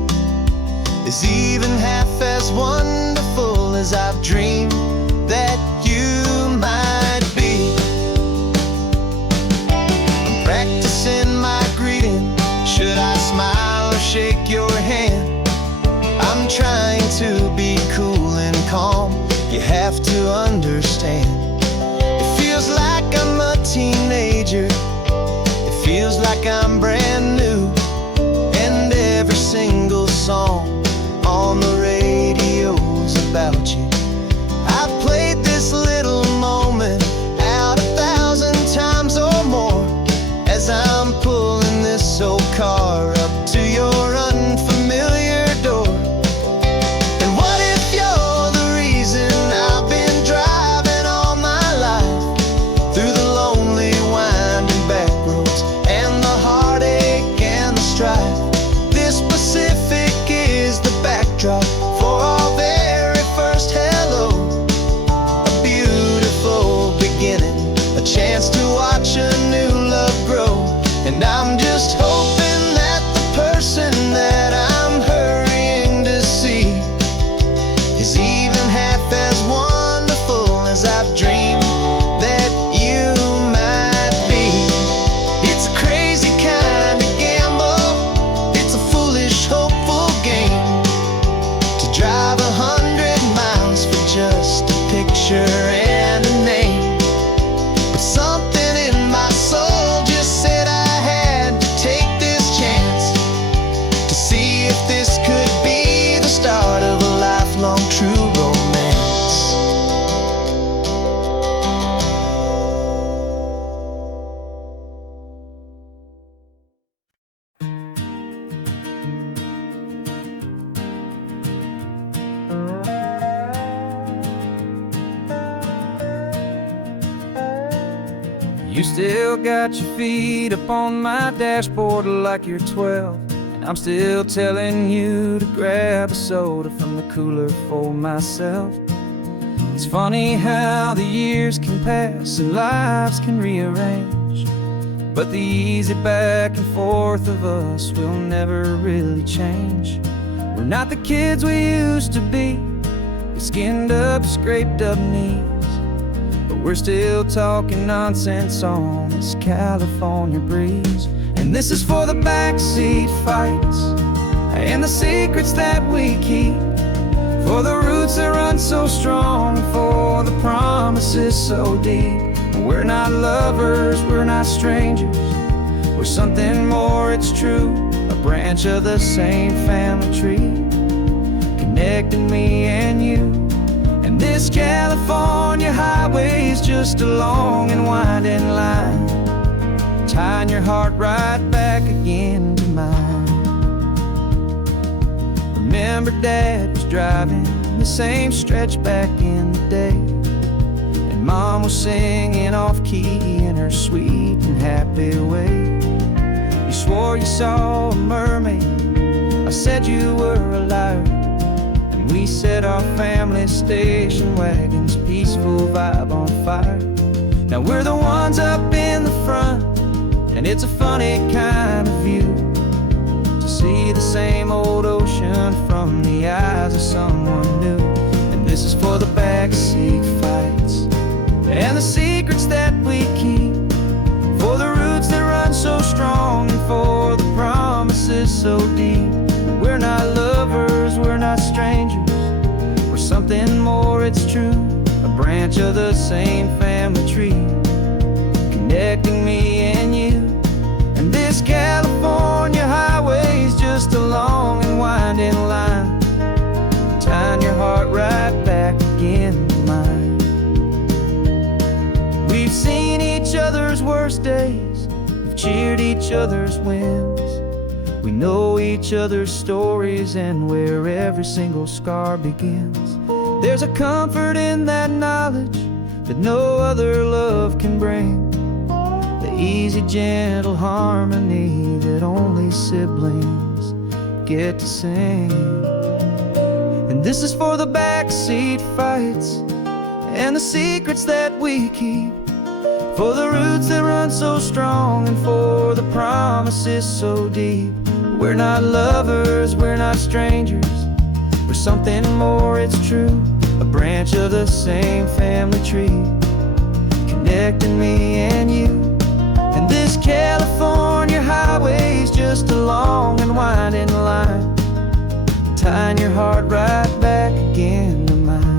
is even half as wonderful as I've dreamed that you might be. I'm practicing my greeting. Should I smile or shake your hand? I'm trying to be cool and calm. You have to understand. It feels like I'm a teenager. It feels like I'm brand new. And every single song on the radio's about you. I've played this little moment out 1,000 times or more, as I'm pulling this old car up to your unfamiliar door. And what if you're the reason I've been driving all my life, through the lonely winding back roads and the heartache and the strife? This Pacific is the backdrop for our very first hello. A beautiful beginning, a chance to watch a new love grow. And I'm just hoping that the person that I'm hurrying to see is even half as wonderful as I've dreamed that you might be. It's a crazy kind of gamble. It's a foolish, hopeful game to drive 100 miles for just a picture and a name. But something in my soul just You still got your feet up on my dashboard like you're 12, and I'm still telling you to grab a soda from the cooler for myself. It's funny how the years can pass and lives can rearrange, but the easy back and forth of us will never really change. We're not the kids we used to be, with skinned up, scraped up knees, but we're still talking nonsense on this California breeze. And this is for the backseat fights and the secrets that we keep, for the roots that run so strong, for the promises so deep. We're not lovers, we're not strangers, we're something more, it's true. A branch of the same family tree, connecting me and you. And this California highway is just a long and winding line, tying your heart right back again to mine. Remember Dad was driving the same stretch back in the day, and Mom was singing off-key in her sweet and happy way. You swore you saw a mermaid, I said you were a liar, and we set our family station wagon's peaceful vibe on fire. Now we're the ones up in the front, and it's a funny kind of view to see the same old ocean from the eyes of someone new. And this is for the backseat fights and the secrets that we keep, for the roots that run so strong, and for the promises so deep. We're not lovers, we're not strangers, we're something more, it's true. A branch of the same family tree, connecting me and you. And this California highway is just a long and winding line, tying your heart right back again to mine. We've seen each other's worst days, we've cheered each other's wins, we know each other's stories and where every single scar begins. There's a comfort in that knowledge that no other love can bring, the easy, gentle harmony that only siblings get to sing. And this is for the backseat fights and the secrets that we keep, for the roots that run so strong, and for the promises so deep. We're not lovers, we're not strangers, we're something more, it's true. A branch of the same family tree, connecting me and you. And this California highway is just a long and winding line, tying your heart right back again to mine.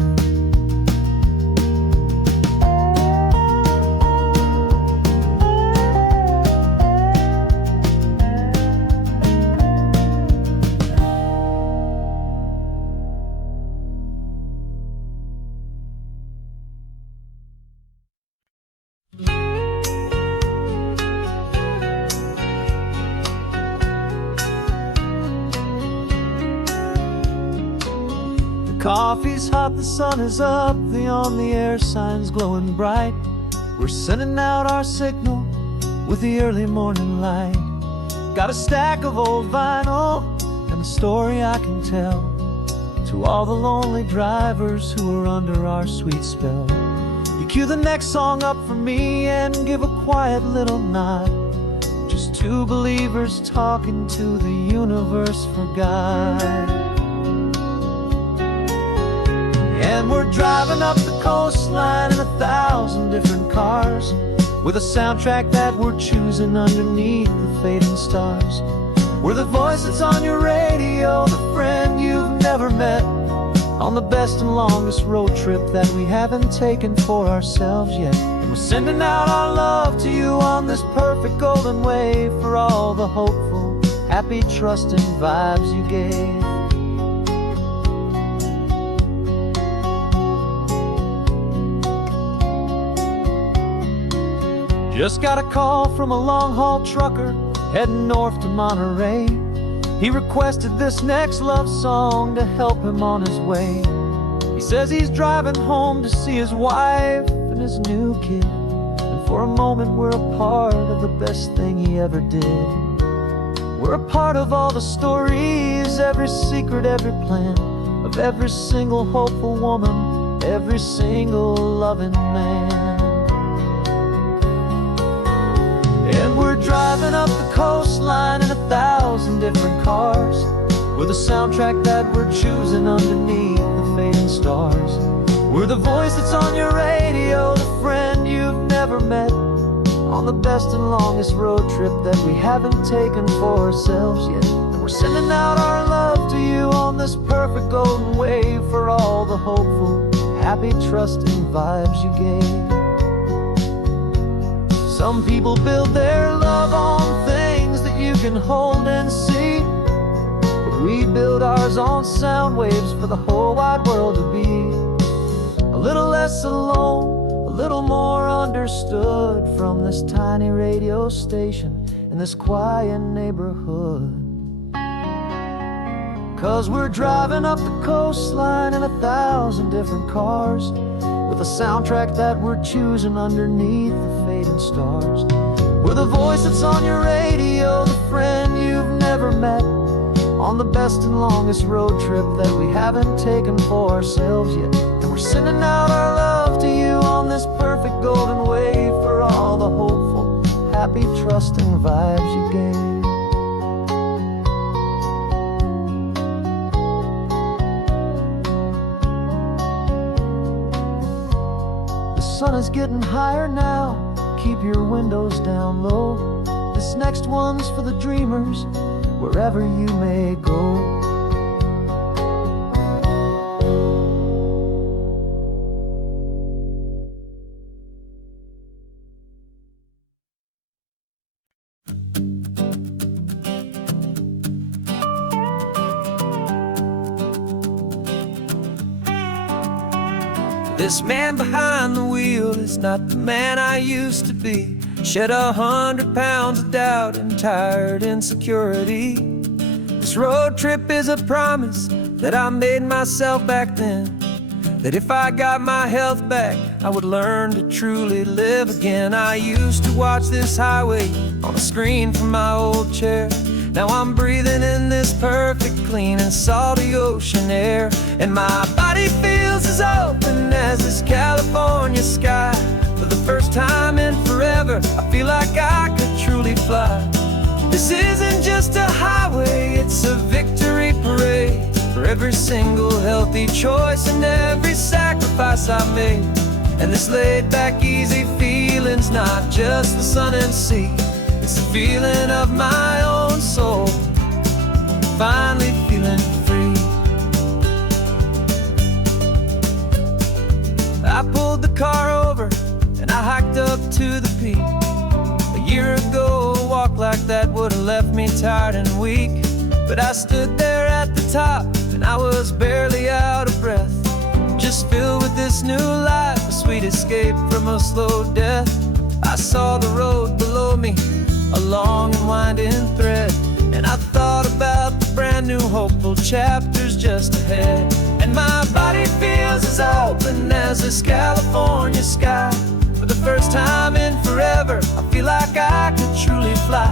Coffee's hot, the sun is up, the on-the-air sign's glowing bright. We're sending out our signal with the early morning light. Got a stack of old vinyl and a story I can tell to all the lonely drivers who are under our sweet spell. You cue the next song up for me and give a quiet little nod, just two believers talking to the universe for God. And we're driving up the coastline in 1,000 different cars, with a soundtrack that we're choosing underneath the fading stars. We're the voice that's on your radio, the friend you've never met, on the best and longest road trip that we haven't taken for ourselves yet. And we're sending out our love to you on this perfect golden wave, for all the hopeful, happy, trusting vibes you gave. Just got a call from a long-haul trucker heading north to Monterey. He requested this next love song to help him on his way. He says he's driving home to see his wife and his new kid, and For a moment we're a part of the best thing he ever did. We're a part of all the stories, every secret, every plan, of every single hopeful woman, every single loving man. And we're driving up the coastline in 1,000 different cars. We're the soundtrack that we're choosing underneath the fading stars. We're the voice that's on your radio, the friend you've never met, on the best and longest road trip that we haven't taken for ourselves yet. And we're sending out our love to you on this perfect golden wave, for all the hopeful, happy, trusting vibes you gave. Some people build their love on things that you can hold and see, but we build ours on sound waves for the whole wide world to be a little less alone, a little more understood, from this tiny radio station in this quiet neighborhood. 'Cause we're driving up the coastline in 1,000 different cars, with a soundtrack that we're choosing underneath the fading stars. We're the voice that's on your radio, the friend you've never met, on the best and longest road trip that we haven't taken for ourselves yet. And we're sending out our love to you on this perfect golden wave, for all the hopeful, happy, trusting vibes you gave. The sun is getting higher now, keep your windows down low. This next one's for the dreamers, wherever you may go. This man behind the wheel is not the man I used to be. Shed 100 pounds of doubt and tired insecurity. This road trip is a promise that I made myself back then, that if I got my health back, I would learn to truly live again. I used to watch this highway on a screen from my old chair. Now I'm breathing in this perfect, clean and salty ocean air, and my body feels as open as this California sky. For the first time in forever, I feel like I could truly fly. This isn't just a highway, it's a victory parade, for every single healthy choice and every sacrifice I made. And this laid back, easy feeling's not just the sun and sea, it's the feeling of my own soul, finally feeling free. I pulled the car over and I hiked up to the peak. A year ago, a walk like that would have left me tired and weak, but I stood there at the top and I was barely out of breath, just filled with this new life, a sweet escape from a slow death. I saw the road below me, a long and winding thread, and I thought about the brand new hopeful chapters just ahead. And my body feels as open as this California sky. For the first time in forever, I feel like I could truly fly.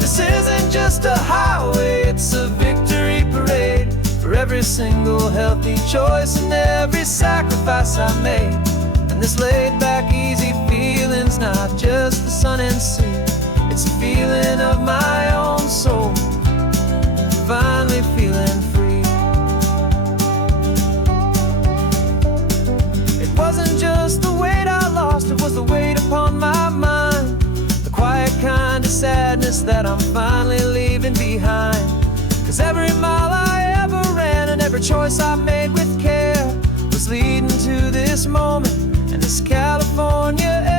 This isn't just a highway, it's a victory parade, for every single healthy choice and every sacrifice I made. And this laid back, easy feeling's not just the sun and sea, it's a feeling of my own soul, finally feeling free. It wasn't just the weight I lost, it was the weight upon my mind, the quiet kind of sadness that I'm finally leaving behind. 'Cause every mile I ever ran and every choice I made with care was leading to this moment and this California air.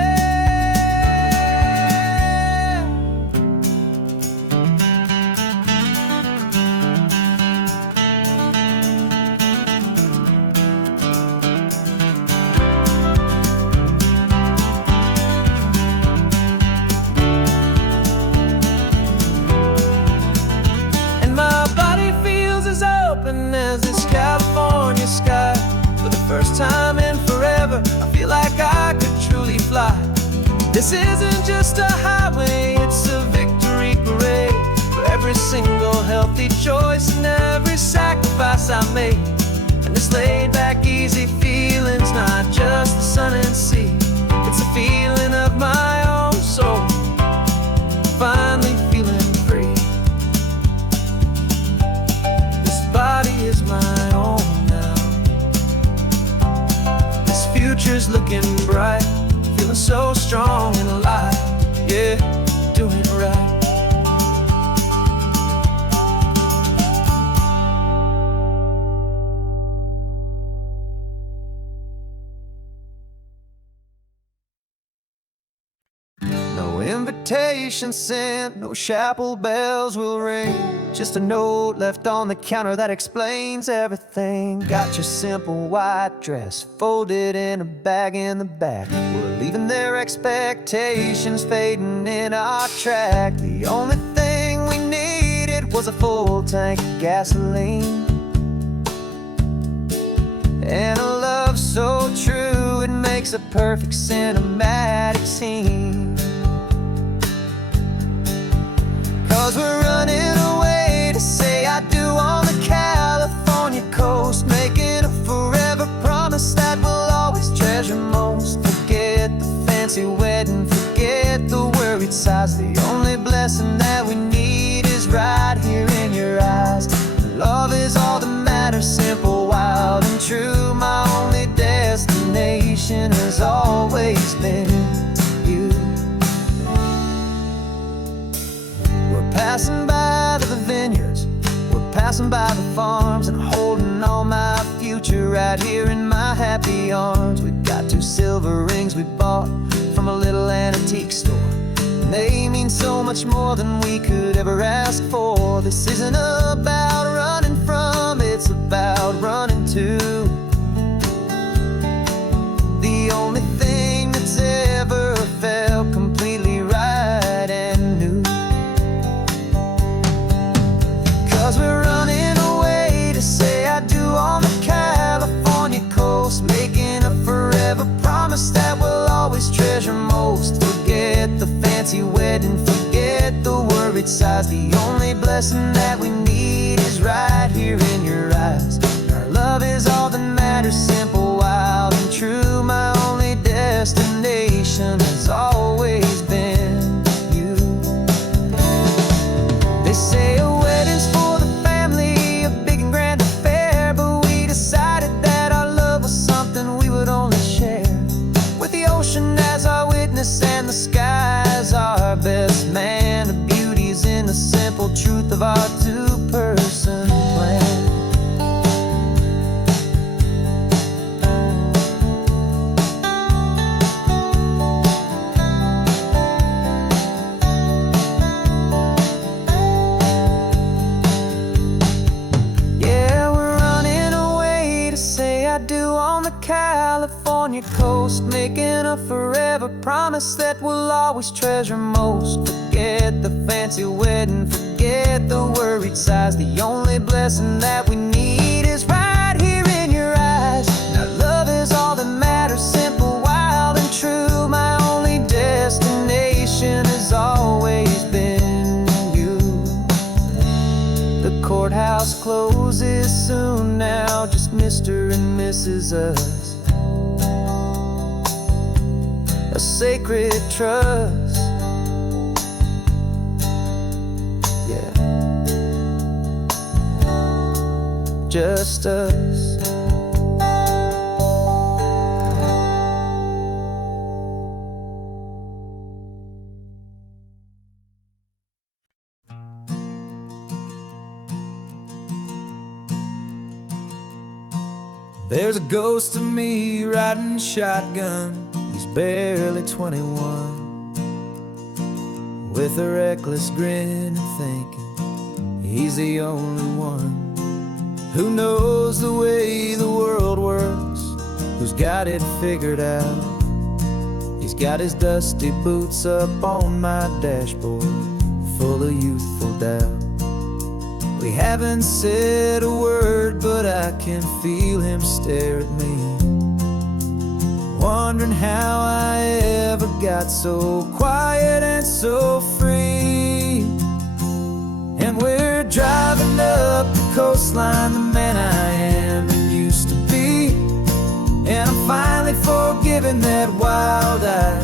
As this California sky, for the first time in forever, I feel like I could truly fly. This isn't just a highway, it's a victory parade for every single healthy choice and every sacrifice I made. And this laid back, easy feeling's not just the sun and sea, it's a feeling of my own soul, finally feeling free. This body is my own now. This future's looking bright, feeling so strong and alive. Yeah, doing it right. No invitation sent, no chapel bells will ring, just a note left on the counter that explains everything. Got your simple white dress folded in a bag in the back. We're leaving their expectations fading in our track. The only thing we needed was a full tank of gasoline and a love so true it makes a perfect cinematic scene. 'Cause we're running away to say I do on the California coast, making a forever promise that we'll always treasure most. Forget the fancy wedding, forget the worried sighs. The only blessing that we need is right here in your eyes. Love is all that matters, simple, wild, and true. My only destination has always been you. We're passing by the vineyards, we're passing by the farms, and holding all my future right here in my happy arms. We've got 2 silver rings we bought from a little antique store. They mean so much more than we could ever ask for. This isn't about running from, it's about running to the only thing that's ever felt completely right and new. 'Cause we're running away to say I do on the California coast, making a forever promise that we'll always treasure most. Forget the fancy wedding, forget the worried sighs. The only blessing that we need is right here in your eyes. Our love is all that matters, simple, wild, and true. My only destination has always been you. They say a wedding's for the family, a big and grand affair, but we decided that our love was something we would only share with the ocean as our witness and the sky as our best man. The beauty's in the simple truth of our 2-person plan. Yeah, we're running away to say I do on the California coast, making a forever promise that we'll always treasure most. Forget the fancy wedding, forget the worried sighs. The only blessing that we need is right here in your eyes. Now love is all that matters, simple, wild, and true. My only destination has always been you. The courthouse closes soon now, just Mr. and Mrs. Us. A sacred trust. Yeah, just us. There's a ghost of me riding shotgun. He's barely 21, with a reckless grin and thinking he's the only one who knows the way the world works, who's got it figured out. He's got his dusty boots up on my dashboard, full of youthful doubt. We haven't said a word, but I can feel him stare at me, wondering how I ever got so quiet and so free. And we're driving up the coastline, the man I am and used to be. And I'm finally forgiving that wild-eyed,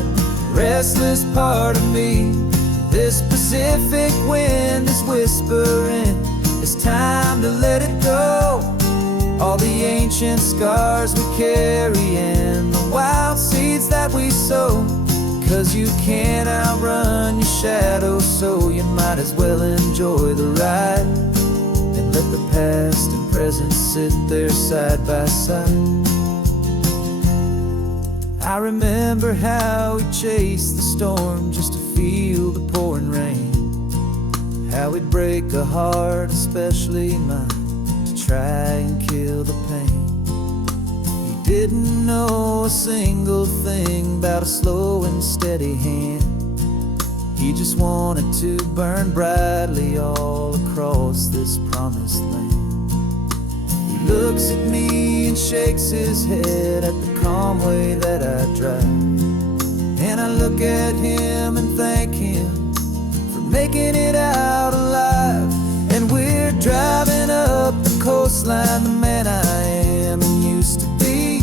restless part of me. This Pacific wind is whispering, it's time to let it go. All the ancient scars we carry and the wild seeds that we sow. 'Cause you can't outrun your shadow, so you might as well enjoy the ride. And let the past and present sit there side by side. I remember how we chased the storm just to feel the pouring rain. How we'd break a heart, especially mine, to try and kill the pain. He didn't know a single thing about a slow and steady hand. He just wanted to burn brightly all across this promised land. He looks at me and shakes his head at the calm way that I drive. And I look at him and thank him for making it out alive. And we're driving up the coastline, the man I am and used to be.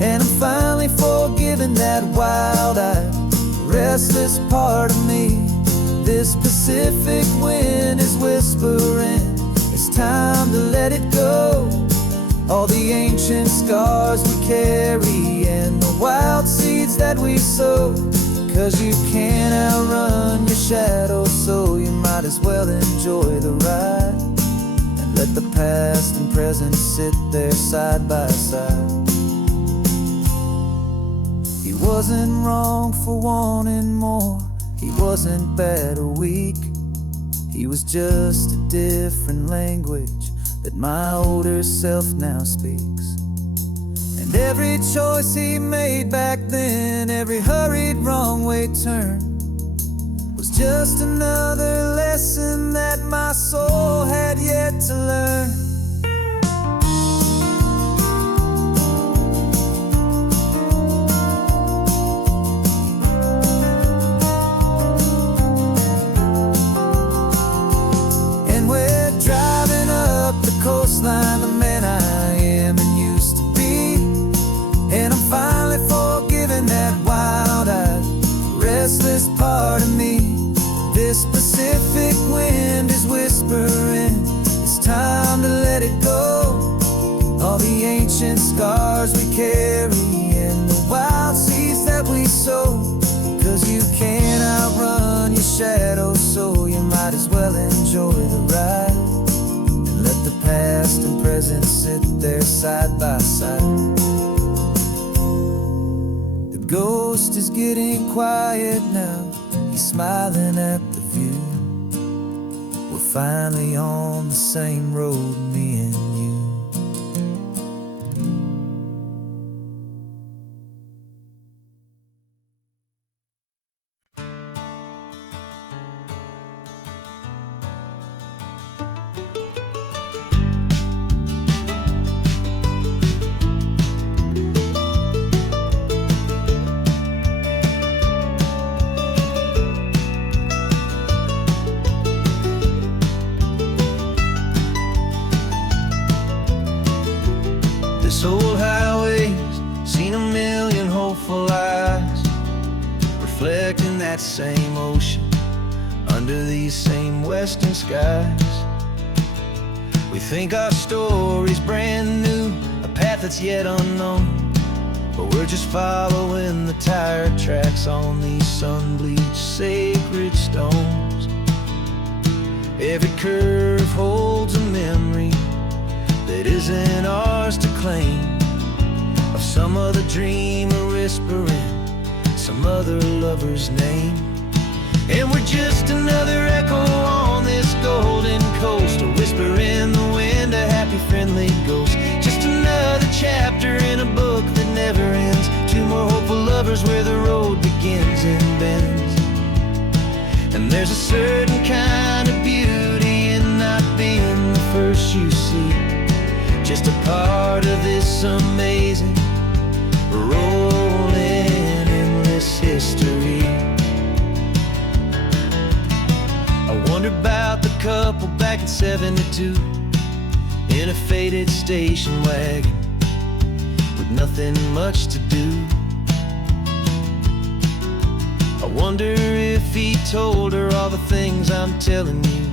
And I'm finally forgiving that wild-eyed, restless part of me. This Pacific wind is whispering, it's time to let it go. All the ancient scars we carry and the wild seeds that we sow. 'Cause you can't outrun your shadow, so you might as well enjoy the ride. And let the past and present sit there side by side. He wasn't wrong for wanting more, he wasn't bad or weak. He was just a different language that my older self now speaks. And every choice he made back then, every hurried wrong way turn, was just another lesson that my soul had yet to learn. Coastline, the man I am and used to be. And I'm finally forgiving that wild-eyed, restless part of me. This Pacific wind is whispering, it's time to let it go. All the ancient scars we carry and the wild seeds that we sow. 'Cause you can't outrun your shadow, so you might as well enjoy the ride. Let the past and present sit there side by side. The ghost is getting quiet now, he's smiling at the view. We're finally on the same road, me and you. This old highway's seen a million hopeful eyes, reflecting that same ocean under these same western skies. We think our story's brand new, a path that's yet unknown, but we're just following the tire tracks on these sun-bleached sacred stones. Every curve holds a memory that isn't ours to claim, of some other dreamer whispering some other lover's name. And we're just another echo on this golden coast, a whisper in the wind, a happy friendly ghost. Just another chapter in a book that never ends, two more hopeful lovers where the road begins and bends. And there's a certain kind of beauty in not being the first you see, just a part of this amazing road. wondered about the couple back in '72 in a faded station wagon with nothing much to do. I wonder if he told her all the things I'm telling you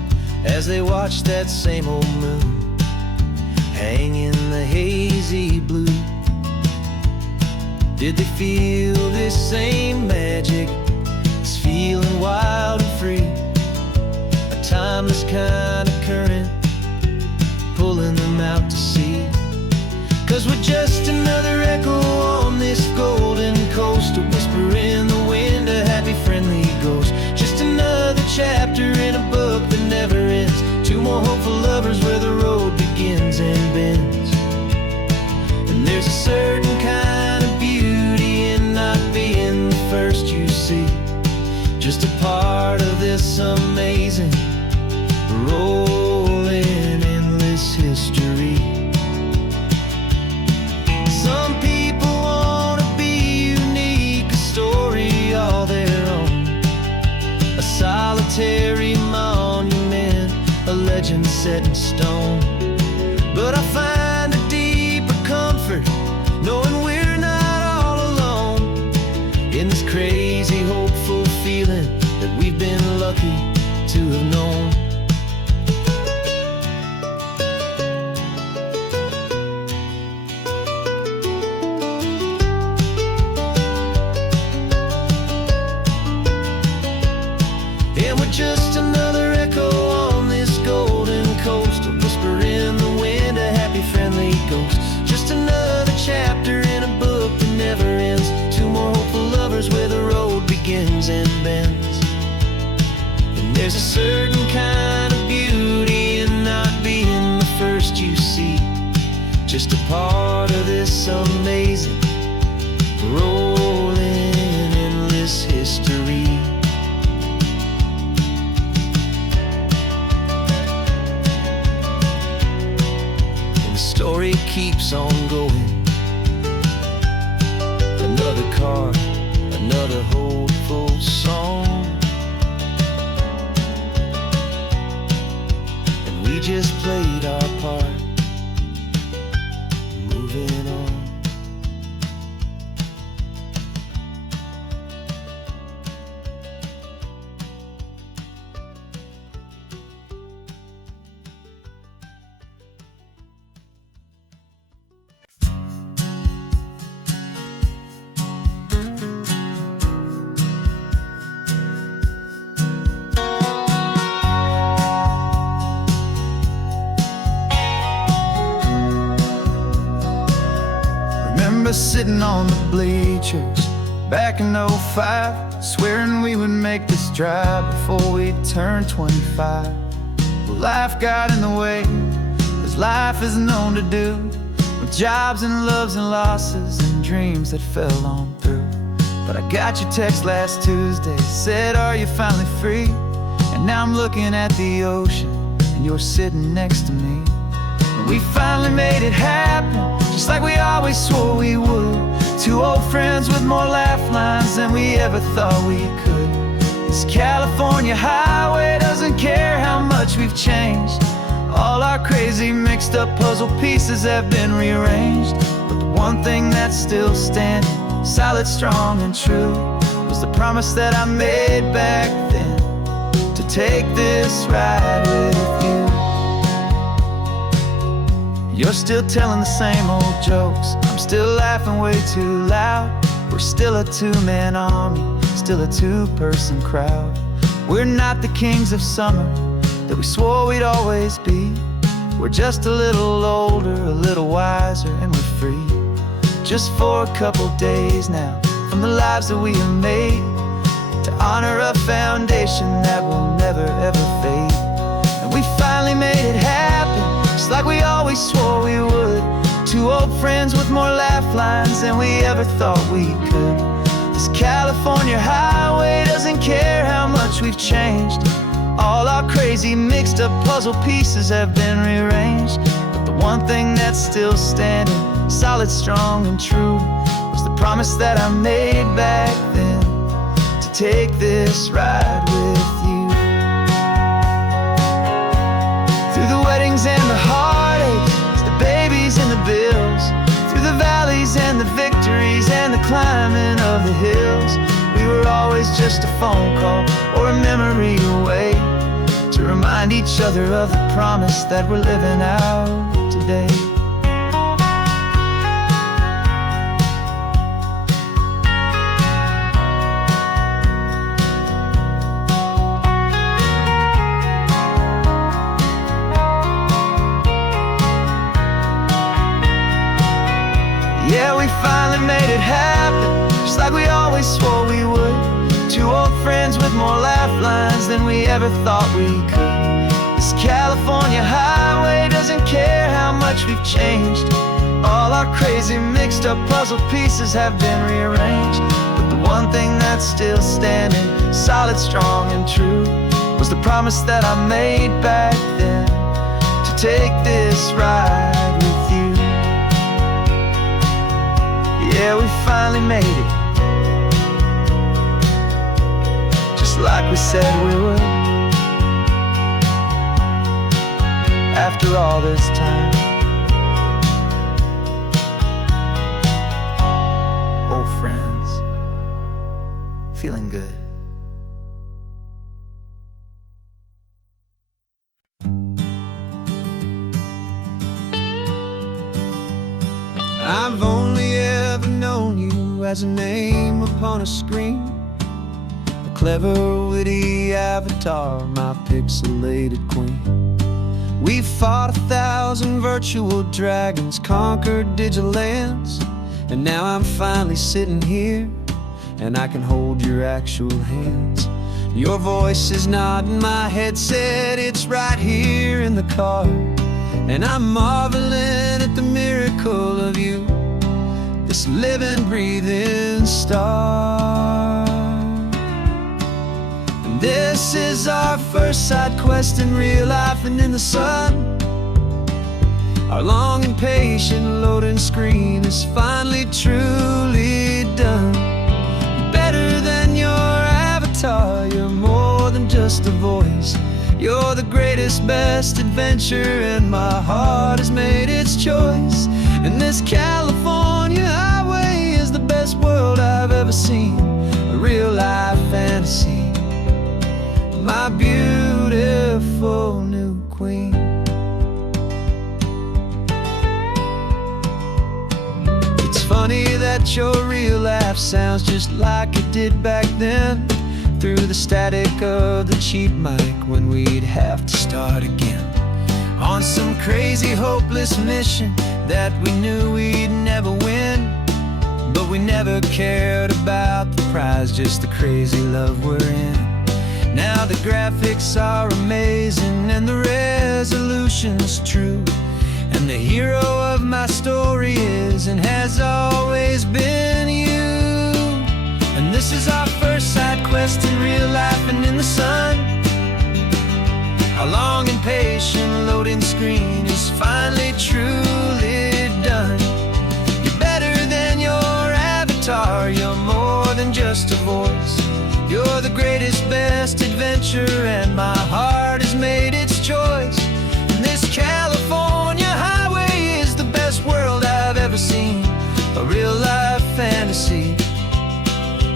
as they watched that same old moon hang in the hazy blue. Did they feel this same magic, this feeling wild and free, a timeless kind of current pulling them out to sea? 'Cause we're just another echo on this golden coast, a whisper in the wind, a happy friendly ghost. Just another chapter in a book that never ends, two more hopeful lovers where the road begins and bends. And there's a certain kind of beauty in not being the first you see, just a part of this amazing rolling endless history. Some people want to be unique, a story all their own, a solitary monument, a legend set in stone. But I find a deeper comfort knowing we're not all alone in this crazy, hopeful feeling that we've been lucky to have known. And we're just another echo on this golden coast, a whisper in the wind, a happy friendly ghost. Just another chapter in a book that never ends, two more hopeful lovers where the road begins and bends. And there's a certain kind of beauty in not being the first you see, just a part of this amazing rolling endless history. Story keeps on going. Another car, another hopeful song, and we just played our part, moving on. Remember sitting on the bleachers back in '05, swearing we would make this drive before we turned 25. Well, life got in the way, as life is known to do, with jobs and loves and losses and dreams that fell on through. But I got your text last Tuesday, said, are you finally free? And now I'm looking at the ocean, and you're sitting next to me. And we finally made it happen, just like we always swore we would. Two old friends with more laugh lines than we ever thought we could. This California highway doesn't care how much we've changed. All our crazy mixed up puzzle pieces have been rearranged. But the one thing that's still standing, solid, strong, and true, was the promise that I made back then, to take this ride with you. You're still telling the same old jokes, I'm still laughing way too loud. We're still a two-man army, still a two-person crowd. We're not the kings of summer that we swore we'd always be. We're just a little older, a little wiser, and we're free. Just for a couple days now, from the lives that we have made, to honor a foundation that will never ever fade. And we finally made it happen, just like we always swore we would. Two old friends with more laugh lines than we ever thought we could. This California highway doesn't care how much we've changed. All our crazy mixed up puzzle pieces have been rearranged. But the one thing that's still standing, solid, strong, and true, was the promise that I made back then, to take this ride with you. just a phone call or a memory away, to remind each other of the promise that we're living out today. Yeah, we finally made it happen, just like we always swore we would. Two old friends with more laugh lines than we ever thought we could. This California highway doesn't care how much we've changed. All our crazy mixed up puzzle pieces have been rearranged, but the one thing that's still standing solid, strong and true was the promise that I made back then, to take this ride with you. Yeah, we finally made it, just like we said we would. After all this time, old friends, feeling good. I've only ever known you as a name upon a screen, a clever, witty avatar, my pixelated queen. We fought 1,000 virtual dragons, conquered digital lands, and now I'm finally sitting here, and I can hold your actual hands. Your voice is not in my headset, it's right here in the car, and I'm marveling at the miracle of you, this living, breathing star. And this is our first side quest in real life and in the sun. Our long and patient loading screen is finally truly done. Better than your avatar, you're more than just a voice. You're the greatest, best adventure, and my heart has made its choice. And this California highway is the best world I've ever seen, a real life fantasy, my beautiful new queen. It's funny that your real life sounds just like it did back then, through the static of the cheap mic when we'd have to start again, on some crazy hopeless mission that we knew we'd never win. But we never cared about the prize, just the crazy love we're in. Now the graphics are amazing and the resolution's true, and the hero of my story is and has always been you. And this is our first side quest in real life and in the sun. Our long and patient loading screen is finally truly done. You're better than your avatar, you're more than just a voice. You're the greatest, best adventure, and my heart has made its choice. And this California highway is the best world I've ever seen, a real life fantasy,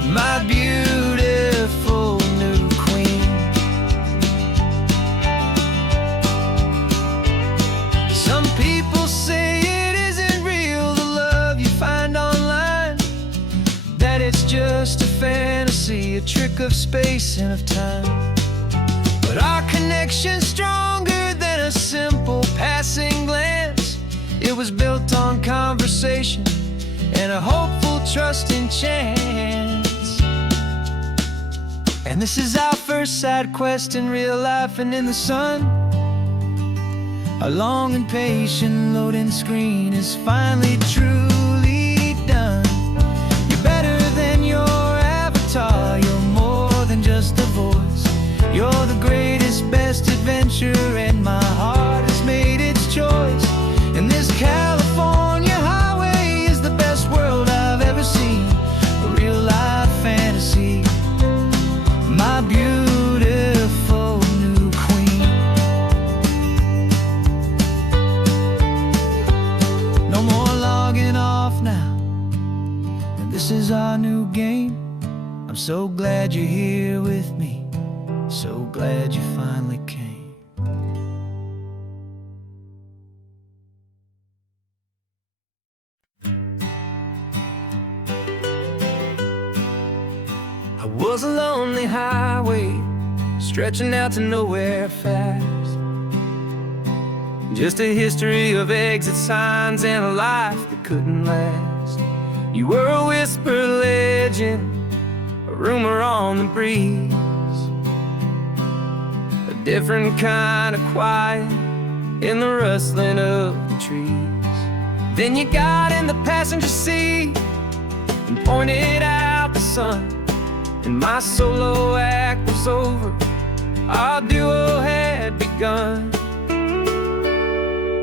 my beautiful new queen. Some people say it isn't real, the love you find online, that it's just a fantasy, a trick of space and of time. But our connection's stronger than a simple passing glance. It was built on conversation and a hopeful, trusting chance. And this is our first side quest in real life and in the sun. Our long and patient loading screen is finally truly done. You're better than your avatar, you're more than just a voice. You're the greatest, best adventure, and my heart has made its choice. And this California highway is the best world I've ever seen, a real life fantasy, my beautiful new queen. No more logging off now, and this is our new game. I'm so glad you're here. so glad you finally came. I was a lonely highway stretching out to nowhere fast. Just a history of exit signs and a life that couldn't last. You were a whisper legend, a rumor on the breeze, a different kind of quiet in the rustling of the trees. Then you got in the passenger seat and pointed out the sun, and my solo act was over, our duo had begun.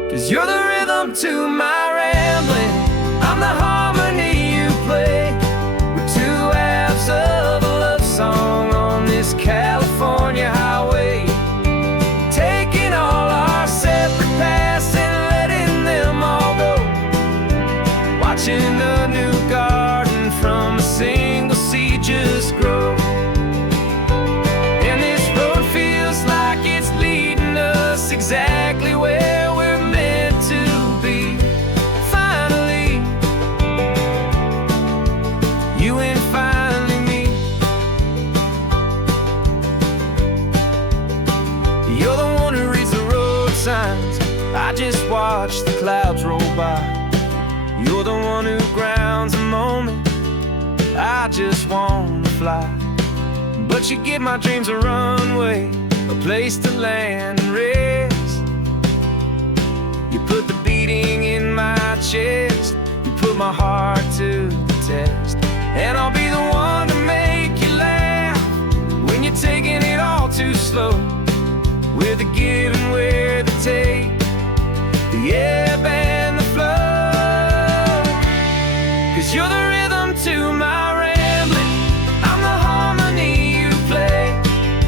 'Cause you're the rhythm to my rambling, I'm the harmony you play. We're two halves of a love song on this California highway, taking all our separate paths and letting them all go, watching a new garden from a single seed just grow. And this road feels like it's leading us exactly where we're meant to be. Finally, you and finally me. You're the one who reads the road signs, I just watch the clouds roll by. You're the one who grounds the moment, I just wanna fly. But you give my dreams a runway, a place to land and rest. You put the beating in my chest, you put my heart to the test. And I'll be the one to make you laugh when you're taking it all too slow, with the give and with the take, the ebb and the flow. 'Cause you're the rhythm to my rambling, I'm the harmony you play.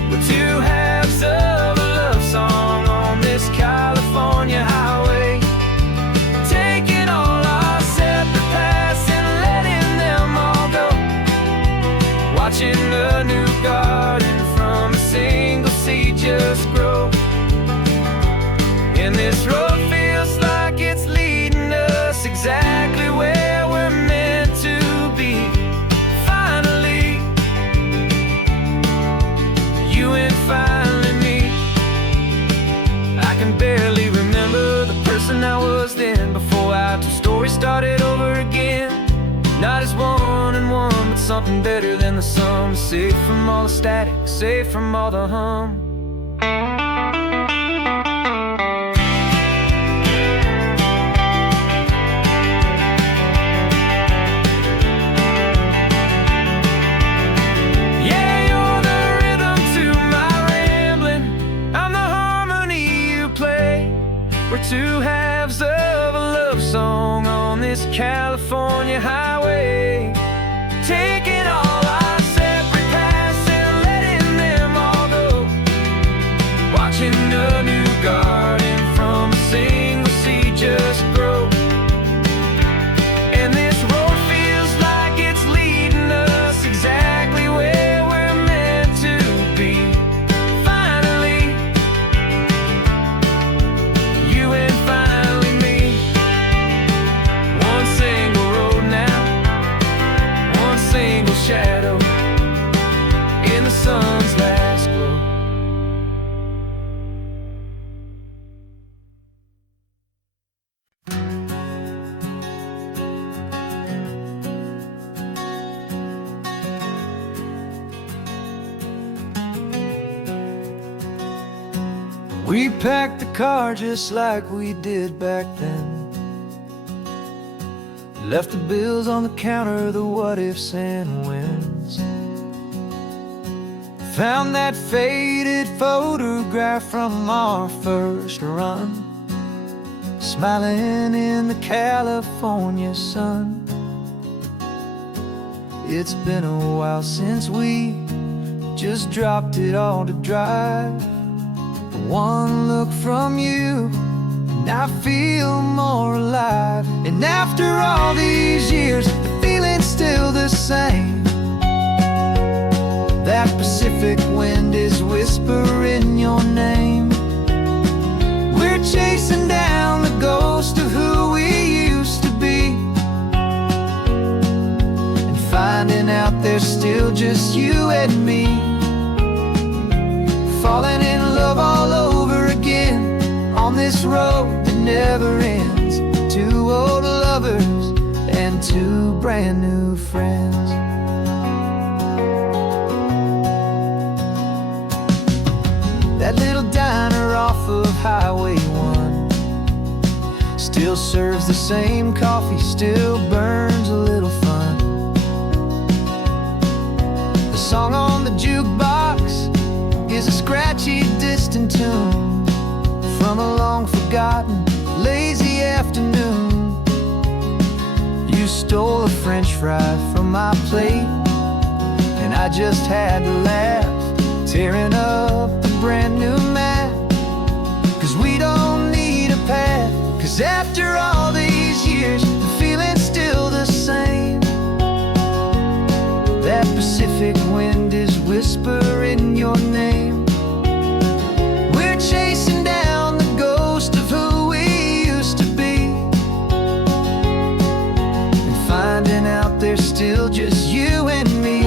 We're two halves of a love song on this California highway, taking all our separate paths and letting them all go, watching a new garden from a single seed just grow. And this road feels like it's leading us exactly where we're meant to be. Finally, you and finally me. I can barely remember the person I was then, before our two stories started over again. Not as one and one, but something better than the sum. Safe from all the static, safe from all the hum. We're two halves of a love song on this California highway, taking all our separate paths and letting them all go, watching a new garden from a single seed just grow. And this road feels like it's leading us exactly where we're meant to be. Finally, you and finally me. One single road now, one single shadow in the sun's last glow. We packed the car just like we did back then, left the bills on the counter, the what ifs and whens. Found that faded photograph from our first run, smiling in the California sun. It's been a while since we just dropped it all to drive. One look from you and I feel more alive. And after all these years, the feeling's still the same. That Pacific wind is whispering your name. We're chasing down the ghost of who we used to be, and finding out there's still just you and me. Falling in love all over again on this road that never ends. Two old lovers and two brand new friends. That little diner off of Highway 1 still serves the same coffee, still burns a little fun. The song on the jukebox is a scratchy, distant tune from a long-forgotten, lazy afternoon. You stole a French fry from my plate, and I just had to laugh, tearing up the brand new map. 'Cause we don't need a path, 'cause after all these years, the feeling's still the same. That Pacific wind is whispering your name. We're chasing down the ghost of who we used to be, and finding out there's still just you and me.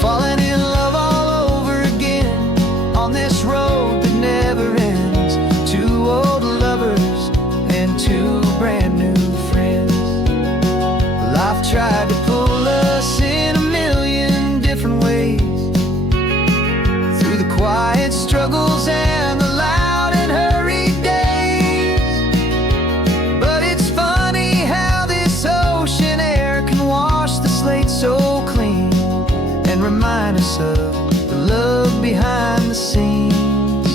Falling in love all over again on this road that never ends. Two old lovers and two brand new friends. Life tried to pull us in a million different ways, through the quiet struggles and the loud and hurried days. But it's funny how this ocean air can wash the slate so clean, and remind us of the love behind the scenes.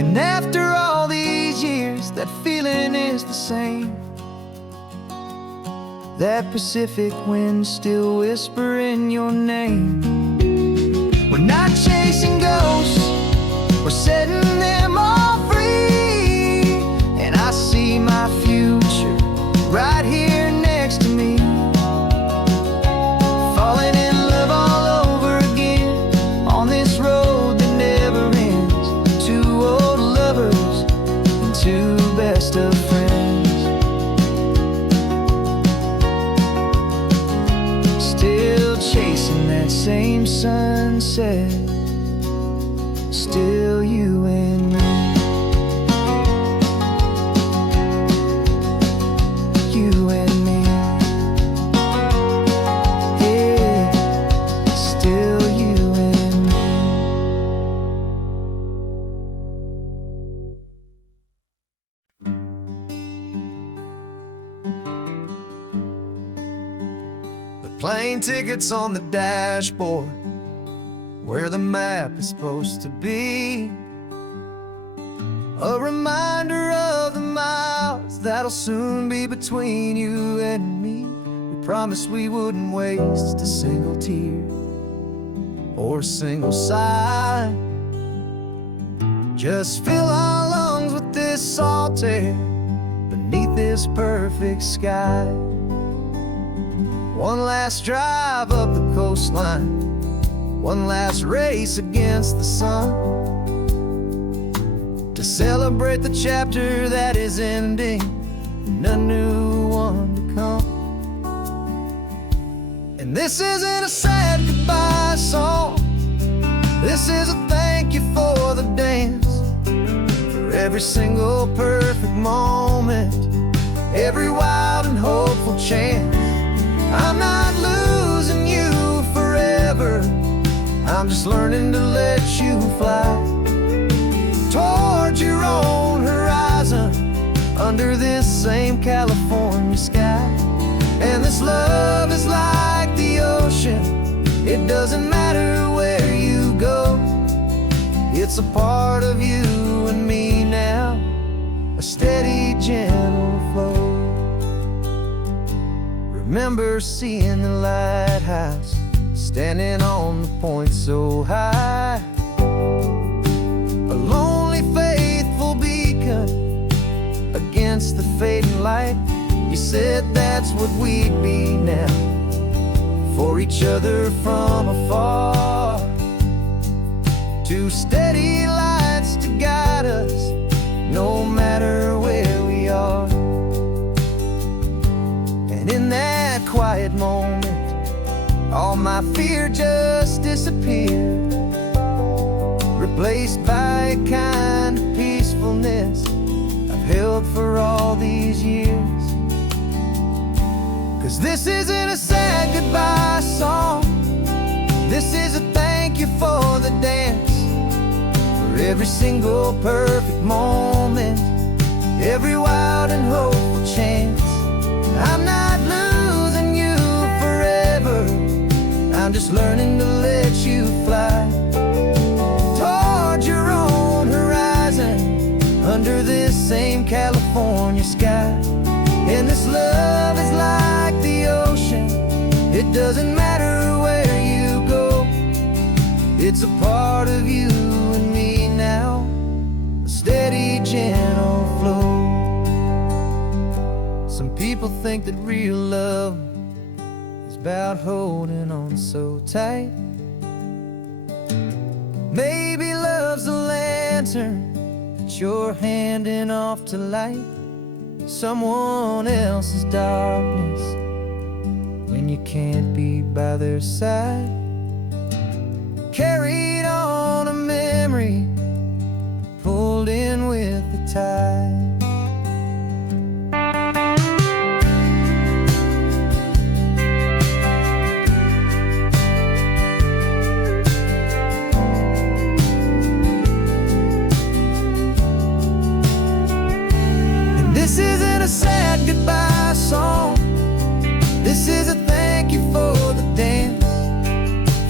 And after all these years, that feeling is the same. That Pacific wind still whispering your name. We're not chasing ghosts, we're setting them all free. And I see my future right here next to me. Falling in love all over again on this road that never ends. Two old lovers and two best of friends. Still chasing that same sunset, still you and me. You and me. Yeah, still you and me. The plane tickets on the dashboard, where the map is supposed to be. A reminder of the miles that'll soon be between you and me. We promised we wouldn't waste a single tear or a single sigh. Just fill our lungs with this salt air beneath this perfect sky. One last drive up the coastline, one last race against the sun, to celebrate the chapter that is ending and a new one to come. And this isn't a sad goodbye song, this is a thank you for the dance, for every single perfect moment, every wild and hopeful chance. I'm not losing you forever, I'm just learning to let you fly towards your own horizon, under this same California sky. And this love is like the ocean, it doesn't matter where you go, it's a part of you and me now, a steady, gentle flow. Remember seeing the lighthouse, standing on the point so high, a lonely, faithful beacon against the fading light. You said that's what we'd be now, for each other from afar. Two steady lights to guide us, no matter where we are. And in that quiet moment, all my fear just disappeared, replaced by a kind of peacefulness I've held for all these years. 'Cause this isn't a sad goodbye song, this is a thank you for the dance, for every single perfect moment, every wild and hopeful chance. I'm not losing you forever, I'm just learning to let you fly toward your own horizon, under this same California sky. And this love is like the ocean, it doesn't matter where you go, it's a part of you and me now, a steady, gentle flow. Some people think that real love is about holding on so tight. Maybe love's a lantern that you're handing off to light someone else's darkness when you can't be by their side. Carried on a memory, pulled in with the tide. This isn't a sad goodbye song, this is a thank you for the dance,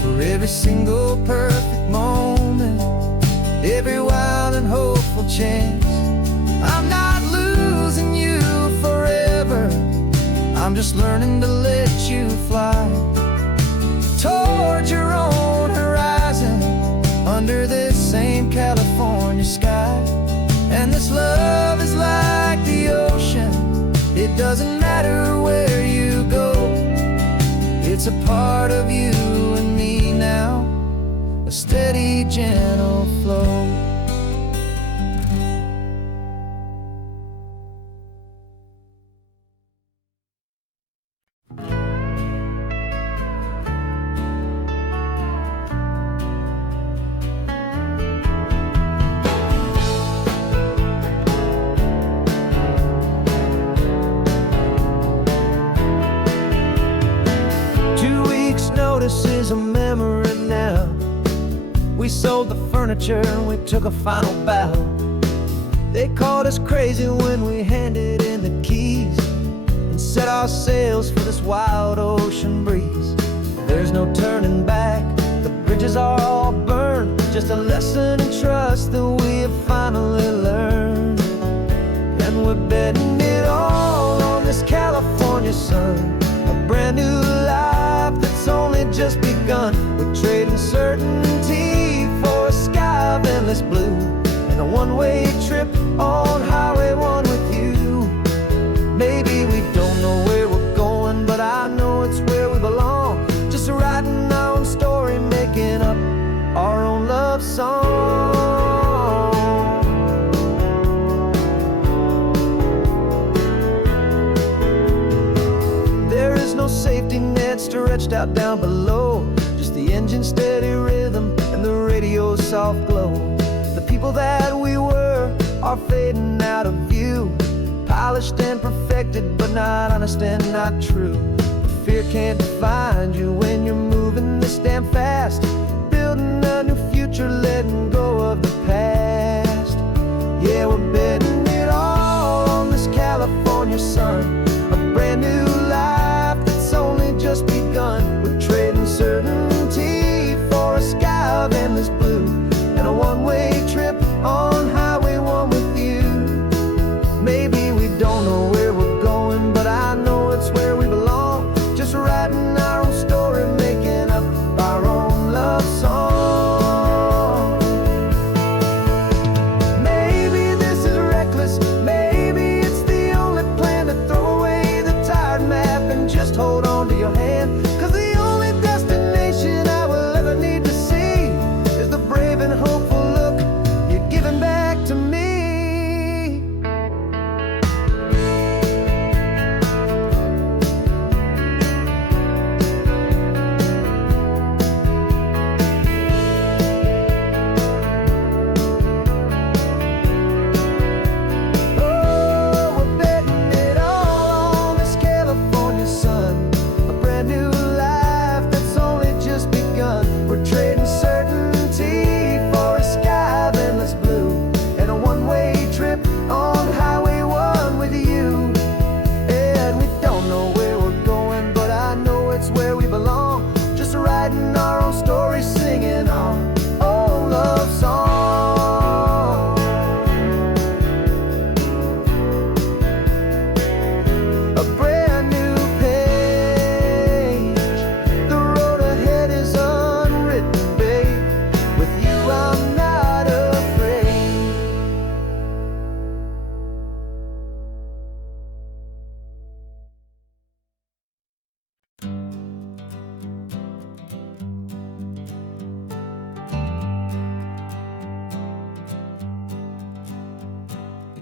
for every single perfect moment, every wild and hopeful chance. I'm not losing you forever, I'm just learning to let you fly toward your own horizon, under this same California sky. And this love is like the ocean, it doesn't matter where you go, it's a part of you and me now, a steady, gentle flow. Notice is a memory now. We sold the furniture and we took a final bow. They called us crazy when we handed in the keys and set our sails for this wild ocean breeze. There's no turning back, the bridges are all burned, just a lesson in trust that we have finally learned. And we're betting it all on this California sun, a brand new life that's only just begun. We're trading certainty for a sky of endless blue, and a one-way trip on Highway 1 with you. Maybe we don't know where we're going, but I know it's where we belong, just writing our own story, making up our own love song. There is no safety net stretched out down below, just the engine's steady rhythm and the radio's soft glow. The people that we were are fading out of view, polished and perfected, but not honest and not true. Fear can't find you when you're moving this damn fast, building a new future, letting go of the past. Yeah, we're betting it all on this California sun, a brand new life that's only just begun. We're trading certainty for a sky of endless blue, and a one-way trip on Highway 1 with you. Maybe we don't know where we're going, but I know it's where we belong, just writing our own story, making up our own love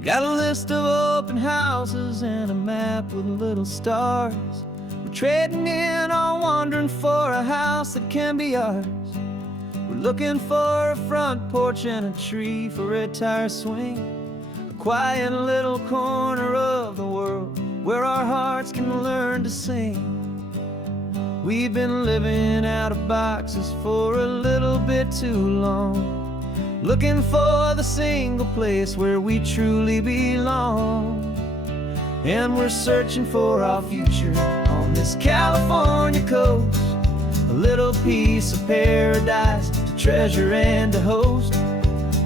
Got a list of open houses and a map with little stars. We're trading in our wandering for a house that can be ours. We're looking for a front porch and a tree for a tire swing, a quiet little corner of the world where our hearts can learn to sing. We've been living out of boxes for a little bit too long, looking for the single place where we truly belong. And we're searching for our future on this California coast, a little piece of paradise to treasure and to host,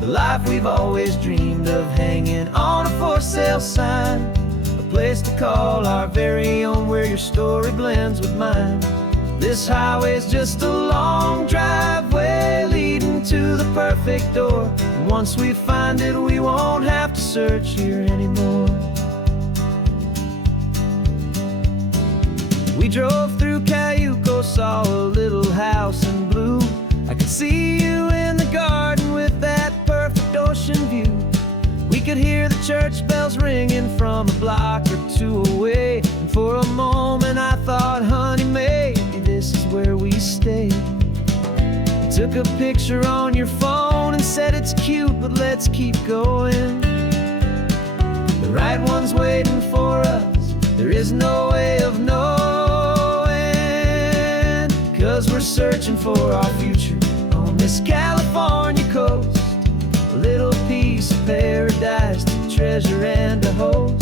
the life we've always dreamed of, hanging on a for sale sign, a place to call our very own where your story blends with mine. This highway's just a long driveway leading to the perfect door, and once we find it we won't have to search here anymore. We drove through Cayuco, saw a little house in blue. I could see you in the garden with that perfect ocean view. We could hear the church bells ringing from a block or two away, and for a moment I thought, honey, maybe this is where we stay. You took a picture on your phone and said it's cute, but let's keep going. The right one's waiting for us, there is no way of knowing, 'cause we're searching for our future on this California coast, a little piece of paradise to treasure and to host,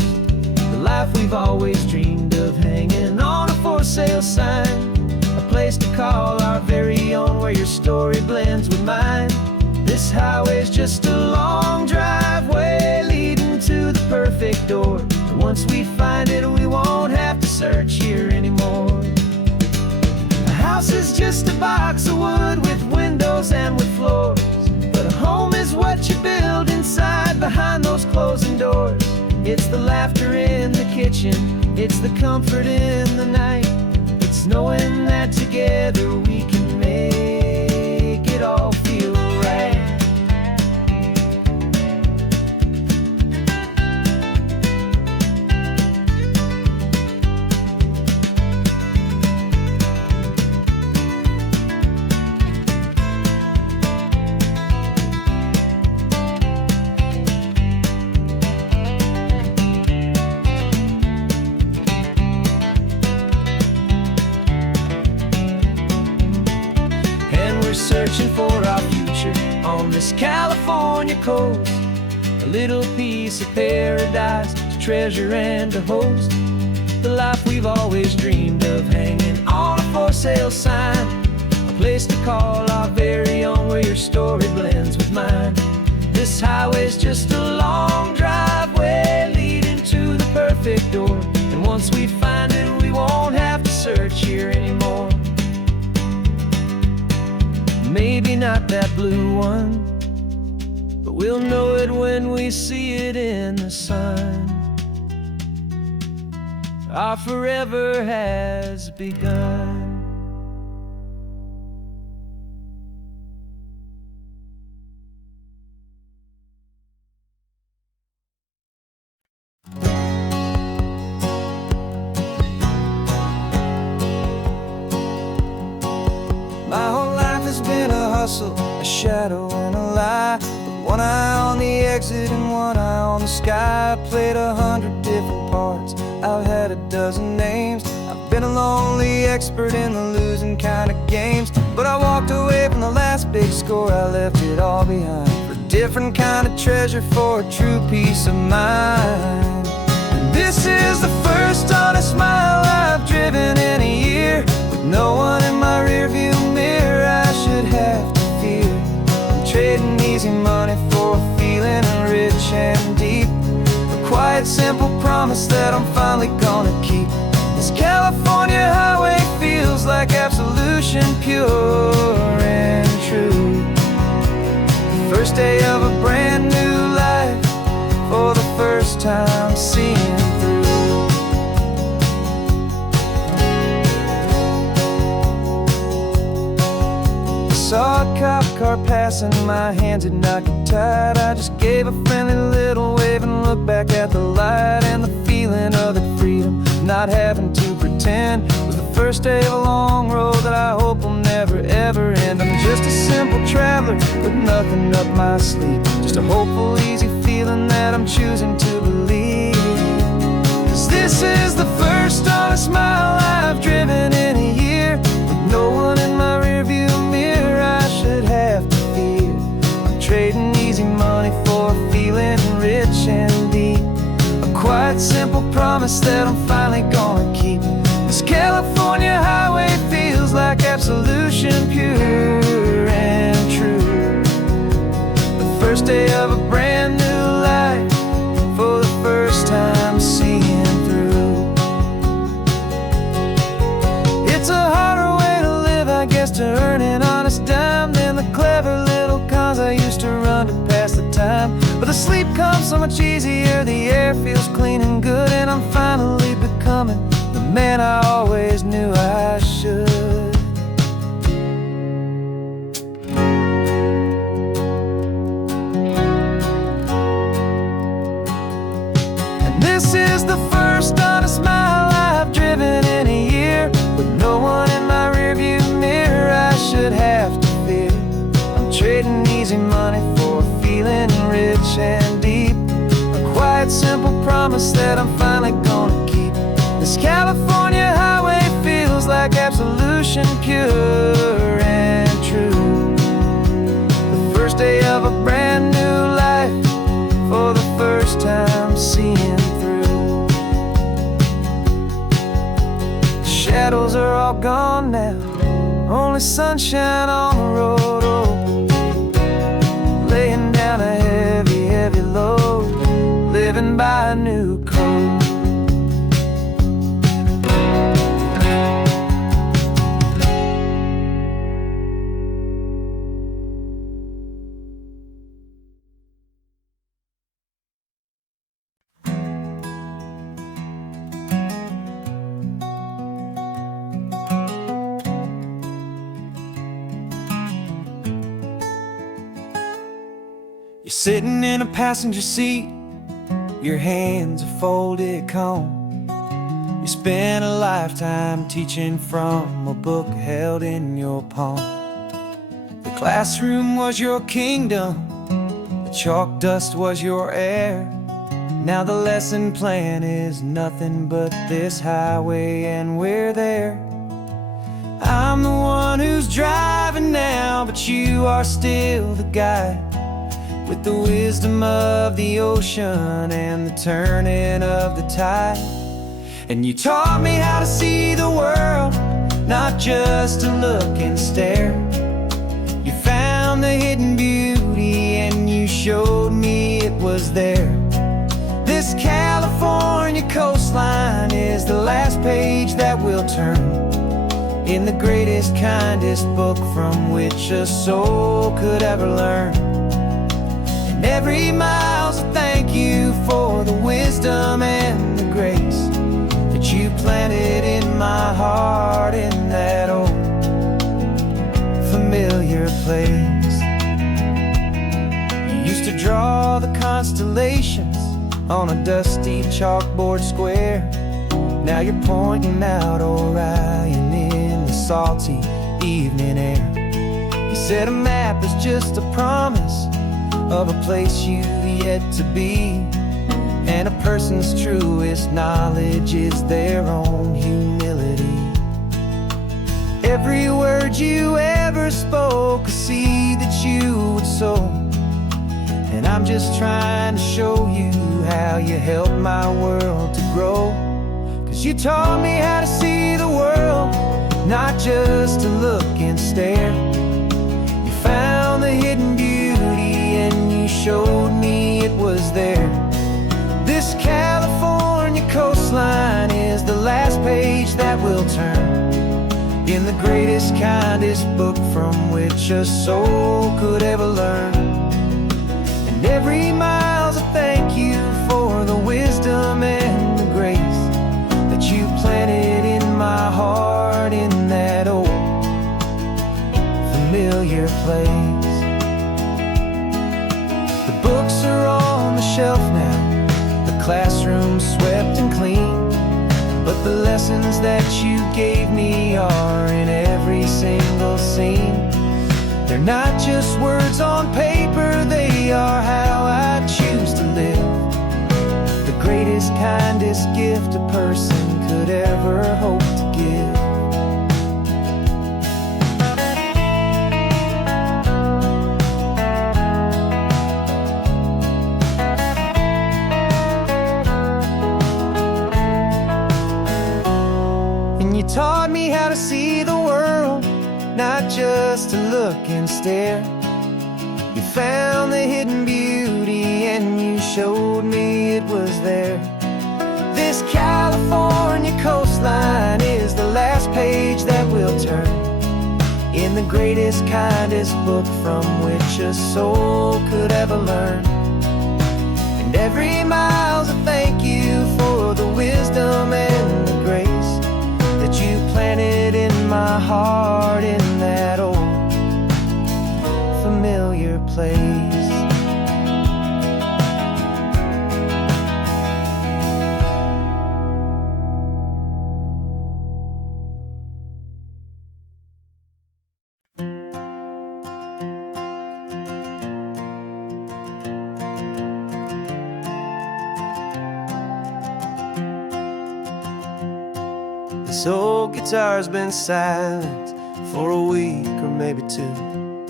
the life we've always dreamed of, hanging on a for sale sign, a place to call our very own where your story blends with mine. This highway's just a long driveway leading to the perfect door, and once we find it we won't have to search here anymore. A house is just a box of wood with windows and with floors, but a home is what you build inside behind those closing doors. It's the laughter in the kitchen, it's the comfort in the night, it's knowing that together we can make it all feel right. Searching for our future on this California coast, a little piece of paradise to treasure and to host, the life we've always dreamed of, hanging on a for sale sign, a place to call our very own where your story blends with mine. This highway's just a long driveway leading to the perfect door, and once we find it we won't have to search here anymore. Maybe not that blue one, but we'll know it when we see it in the sun. Our forever has begun. My whole life has been a hustle, a shadow and a lie, with one eye on the exit and one eye on the sky. I played 100 different parts, I've had a dozen names, I've been a lonely expert in the losing kind of games, but I walked away from the last big score, I left it all behind for a different kind of treasure, for a true peace of mind. And this is the first honest mile I've driven in a year, with no one in my rearview mirror I should have to fear. I'm trading easy money for a feeling rich and deep, a quiet simple promise that I'm finally gonna keep. This California highway feels like absolution, pure and true. The first day of a brand new life, for the first time seeing through. Saw a cop car start passing, my hands had not get tied. I just gave a friendly little wave and looked back at the light. And the feeling of that freedom, not having to pretend, was the first day of a long road that I hope will never ever end. I'm just a simple traveler with nothing up my sleeve, just a hopeful, easy feeling that I'm choosing to believe. 'Cause this is the first honest mile I've driven in a year, with no one in my rearview mirror I should have to fear. I'm trading easy money for a feeling rich and deep, a quiet, simple promise that I'm finally gonna keep. This California highway feels like absolution, pure and true. The first day of a brand new life, for the first time seeing through. It's a harder way to live, I guess, to earn an honest dime than the clever little cons I used to run to pass the time. But the sleep comes so much easier, the air feels clean and good, and I'm finally becoming the man I always knew I should. And this is the first honest mile I've driven in a year, with no one in my rearview mirror I should have to fear. I'm trading easy money for a feeling rich and deep, a quiet, simple promise that I'm finally gonna keep. This California highway feels like absolution, pure and true. The first day of a brand new life, for the first time seeing through. The shadows are all gone now, only sunshine on the road. Oh, laying down a heavy, heavy load, living by a new code. You're sitting in a passenger seat, your hands are folded calm. You spent a lifetime teaching from a book held in your palm. The classroom was your kingdom, the chalk dust was your air. Now the lesson plan is nothing but this highway, and we're there. I'm the one who's driving now, but you are still the guide, with the wisdom of the ocean and the turning of the tide. And you taught me how to see the world, not just to look and stare. You found the hidden beauty and you showed me it was there. This California coastline is the last page that we'll turn, in the greatest, kindest book from which a soul could ever learn. And every mile's a thank you for the wisdom and the grace that you planted in my heart, in that old familiar place. You used to draw the constellations on a dusty chalkboard square. Now you're pointing out Orion in the salty evening air. You said a map is just a promise of a place you've yet to be, and a person's truest knowledge is their own humility. Every word you ever spoke, a seed that you would sow, and I'm just trying to show you how you helped my world to grow. 'Cause you taught me how to see the world, not just to look and stare. You found the hidden beauty and you showed me it was there. This California coastline is the last page that we'll turn, in the greatest, kindest book from which a soul could ever learn. And every mile's a thank you for the wisdom and the grace that you planted in my heart, in that old familiar place. shelf now, the classroom swept and clean. But the lessons that you gave me are in every single scene. They're not just words on paper, they are how I choose to live. The greatest, kindest gift a person could ever hope to give. And you taught me how to see the world, not just to look and stare. You found the hidden beauty and you showed me it was there. This California coastline is the last page that we'll turn in the greatest, kindest book from which a soul could ever learn. And every mile's a thank you for the wisdom and the grace that you planted in my heart in that old familiar place. This old guitar's been silent for a week or maybe two,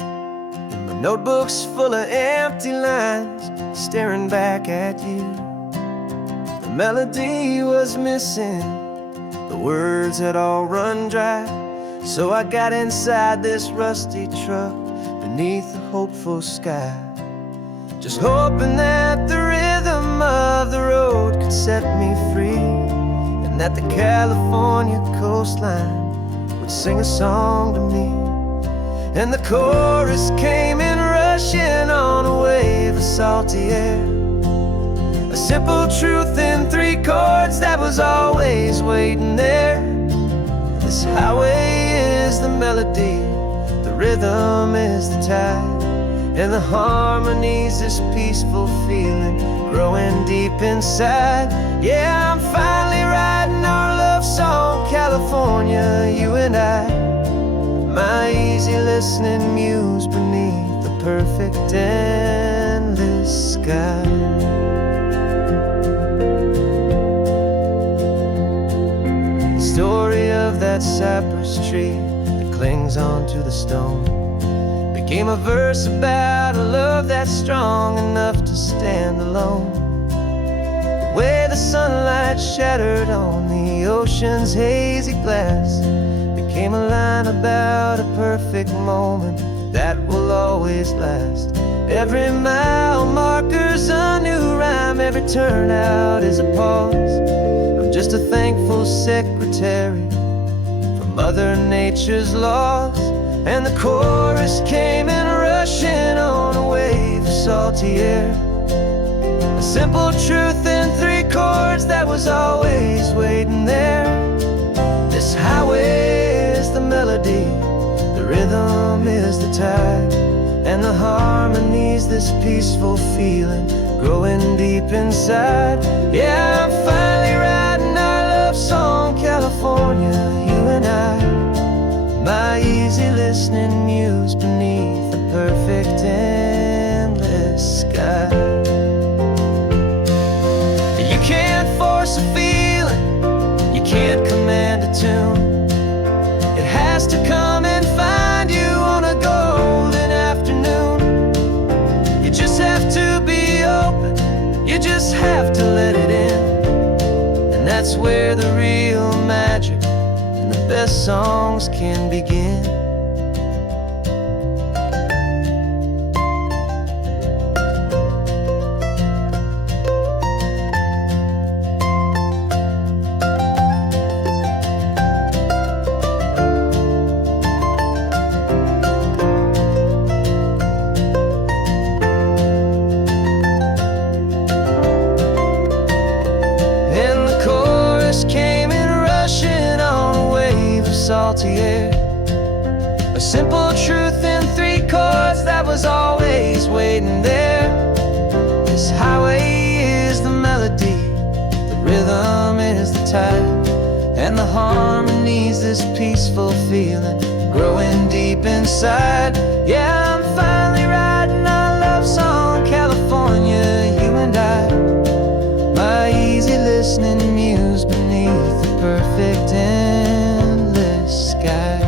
and my notebook's full of empty lines staring back at you. The melody was missing, the words had all run dry. So I got inside this rusty truck beneath the hopeful sky, just hoping that the rhythm of the road could set me free, and that the California coastline would sing a song to me. And the chorus came in rushing on a wave of salty air, a simple truth in 3 chords that was always waiting there. This highway is the melody, the rhythm is the tide, and the harmony's this peaceful feeling growing deep inside. Yeah, I'm finally writing our love song, California, you and I, my easy listening muse beneath the perfect endless sky. The story of that cypress tree that clings onto the stone became a verse about a love that's strong enough to stand alone. The way the sunlight shattered on the ocean's hazy glass became a line about a perfect moment that will always last. Every mile marker's a new rhyme, every turnout is a pause. I'm just a thankful secretary for Mother Nature's laws. And the chorus came in rushing on a wave of salty air, a simple truth in 3 chords that was always waiting there. This highway is the melody, the rhythm is the tide, and the harmony's this peaceful feeling growing deep inside. Yeah, I'm finally writing our love song, California, you and I, my easy listening muse beneath the perfect endless sky. You can't force a feeling, you can't command a tune. It has to come and find you on a golden afternoon. You just have to be open, you just have to let it in, and that's where the real magic and the best songs can begin. Salty air, a simple truth in 3 chords that was always waiting there. This highway tide, and the harmony's this peaceful feeling growing deep inside. Yeah, I'm finally writing our love song, California, you and I. My easy listening muse beneath the perfect endless sky.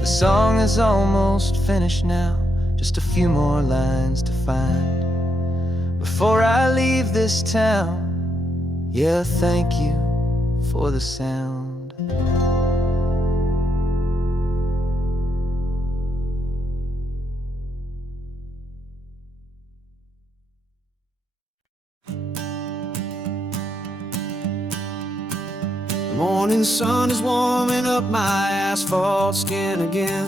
The song is almost finished now, just a few more lines to find before I leave this town. Yeah, thank you for the sound. The morning sun is warming up my asphalt skin again.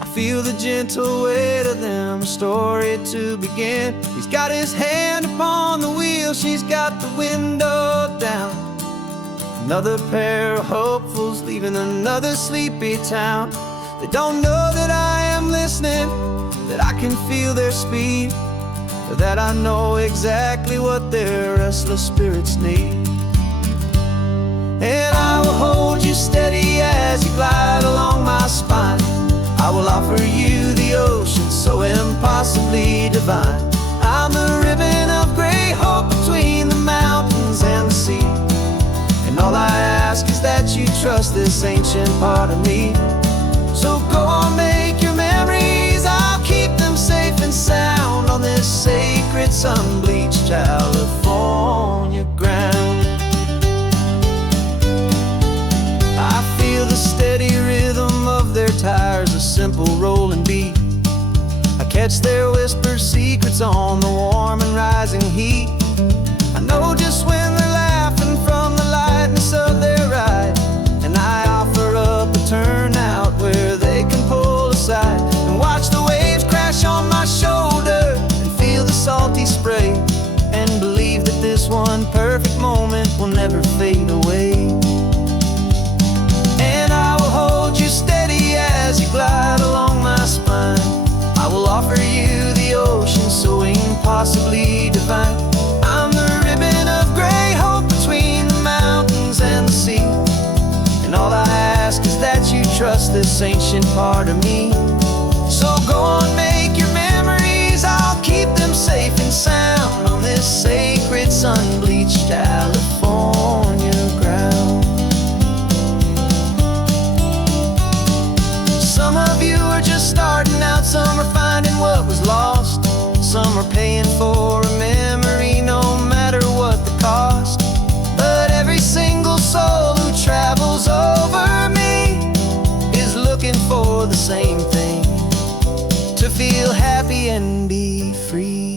I feel the gentle weight of them, a story to begin. He's got his hand upon the wheel, she's got the window down. Another pair of hopefuls leaving another sleepy town. They don't know that I am listening, that I can feel their speed, or that I know exactly what their restless spirits need. And I will hold you steady as you glide along my spine. I will offer you the ocean so impossibly divine. I'm the ribbon of gray hope between the mountains and the sea. And all I ask is that you trust this ancient part of me. So go on, make your memories, I'll keep them safe and sound on this sacred sun-bleached California ground. I feel the steady rhythm of their tires, a simple rolling beat. I catch their whispered secrets on the warm and rising heat. I know just when they're laughing from the lightness of their ride, and I offer up a turnout where they can pull aside and watch the waves crash on my shoulder and feel the salty spray, and believe that this one perfect moment will never fade away. And I will hold you steady as you glide along my spine. I will offer you the ocean so impossibly divine. I'm the ribbon of gray hope between the mountains and the sea. And all I ask is that you trust this ancient part of me. So go on, make your memories, I'll keep them safe and sound on this sacred sun-bleached California ground. Some of you are just starting out, some are finding what was lost, some are paying for a memory no matter what the cost. But every single soul who travels over me is looking for the same thing, to feel happy and be free.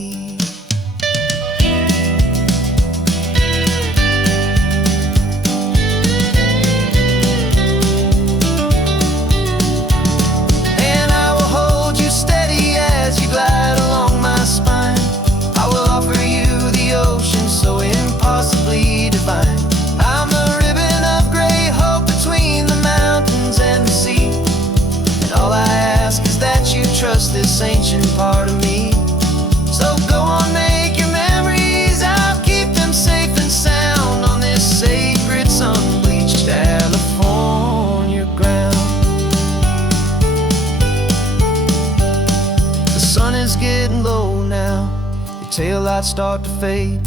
Glide along my spine. I will offer you the ocean so impossibly divine. I'm the ribbon of gray hope between the mountains and the sea. And all I ask is that you trust this ancient part of me. So go on, make your memories, I'll keep them safe and sound on this sacred sun-bleached California ground. The sun is getting low now, the taillights start to fade.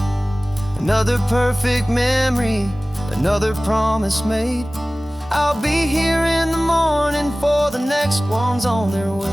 Another perfect memory, another promise made. I'll be here in the morning for the next ones on their way.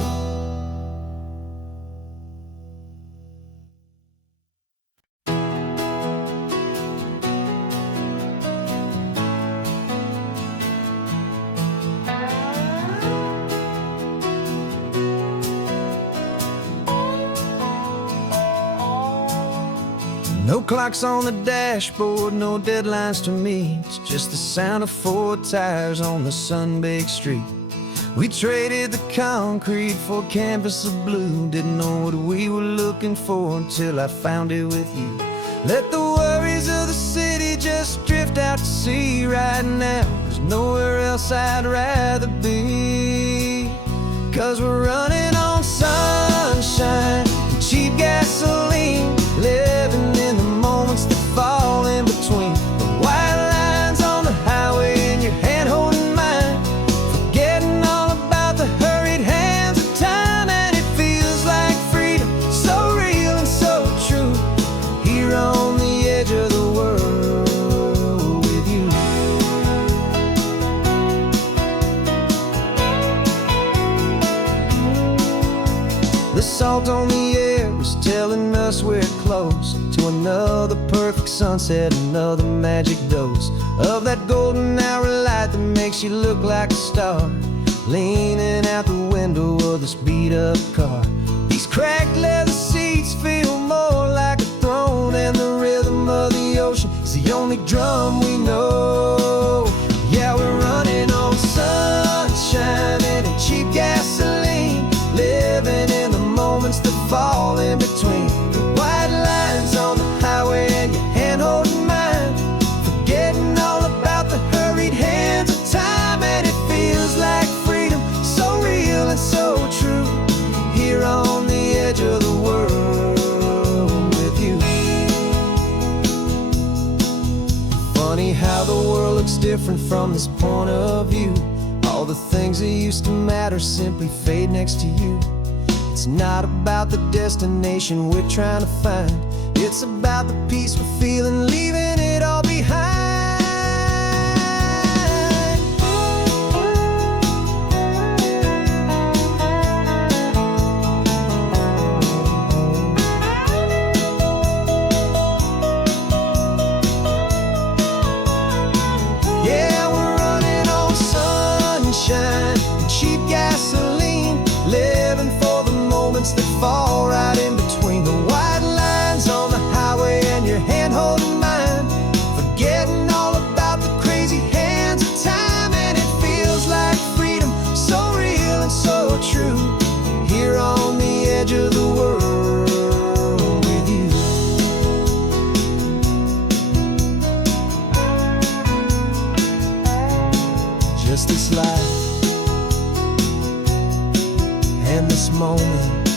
No clocks on the dashboard, no deadlines to meet. It's just the sound of 4 tires on the sun-baked street. We traded the concrete for a canvas of blue. Didn't know what we were looking for until I found it with you. Let the worries of the city just drift out to sea right now. There's nowhere else I'd rather be. 'Cause we're running on sunshine and cheap gasoline, living in the moments that fall in The salt on the air is telling us we're close to another perfect sunset, another magic dose of that golden hour light that makes you look like a star, leaning out the window of this beat-up car. These cracked leather seats feel more like a throne, and the rhythm of the ocean is the only drum we know. Yeah, we're running on sunshine and cheap gasoline, living in the moments that fall in between the white lines on the highway and your hand holding mine, forgetting all about the hurried hands of time. And it feels like freedom, so real and so true, here on the edge of the world with you. Funny how the world looks different from this point of view. All the things that used to matter simply fade next to you. It's not about the destination we're trying to find, it's about the peace we're feeling, leaving it all behind. Yeah, we're running on sunshine and cheap gasoline, living for the moments that fall right in between the white lines on the highway and your hand holding mine, forgetting all about the crazy hands of time. And it feels like freedom, so real and so true, here on the edge of the world with you. Just this life and this moment,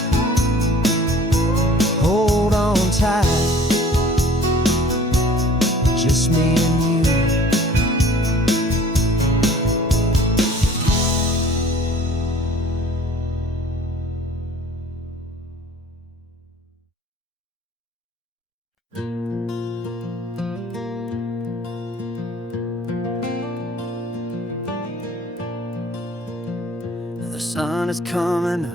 hold on tight, just me and you. The sun is coming up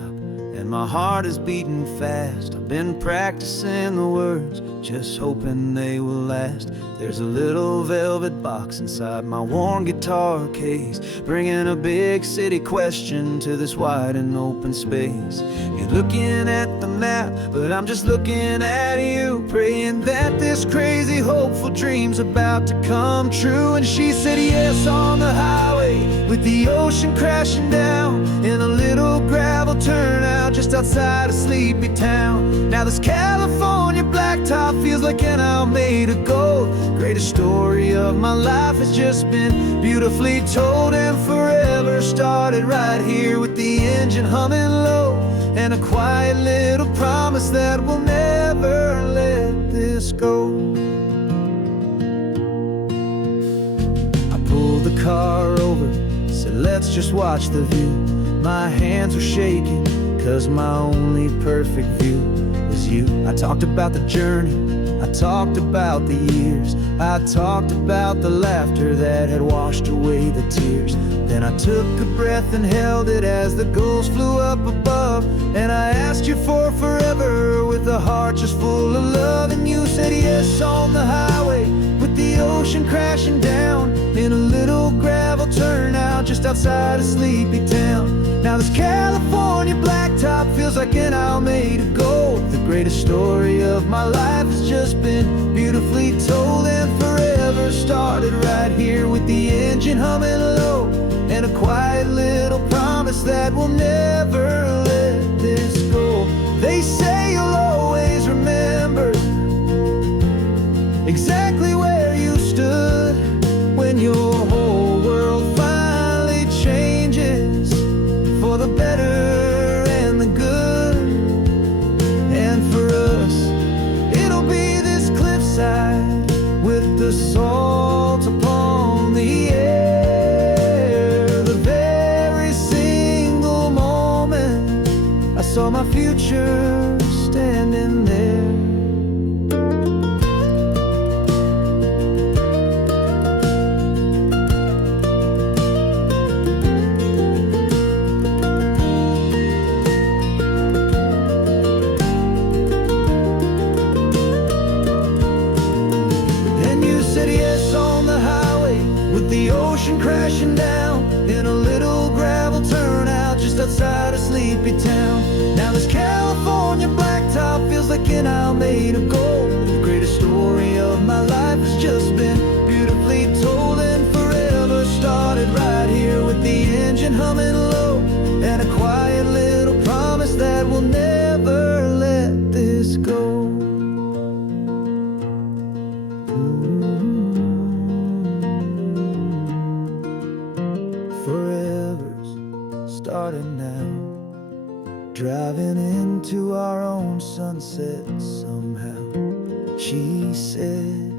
and my heart is beating fast. I've been practicing the words, just hoping they will last. There's a little velvet box inside my worn guitar case, bringing a big city question to this wide and open space. You're looking at the map, but I'm just looking at you, praying that this crazy hopeful dream's about to come true. And she said yes on the highway, with the ocean crashing down in a little gravel turnout just outside a sleepy town. Now this California blacktop feels like an hour made of gold. Greatest story of my life has just been beautifully told, and forever started right here with the engine humming low, and a quiet little promise that we'll never let this go. I pulled the car over, said let's just watch the view. My hands were shaking, cause my only perfect view was you. I talked about the journey, I talked about the years, I talked about the laughter that had washed away the tears. Then I took a breath and held it as the gulls flew up above, and I asked you for forever with a heart just full of love. And you said yes on the highway, with the ocean crashing down in a little gravel turnout just outside a sleepy town. Now this California blacktop feels like an hour made of gold. The greatest story of my life has just been beautifully told, and forever started right here with the engine humming low, and a quiet little promise that we'll never let this go. They say you'll always remember exactly where you stood when your whole world finally changes for the better and the good. And for us, it'll be this cliffside with the salt upon the air. The very single moment I saw my future standing there. chain of gold. The greatest story of my life has just been beautifully told, and forever started right here with the engine humming low, and a quiet little promise that we'll never let this go. Forever's starting now, driving into our own sunset somehow. She said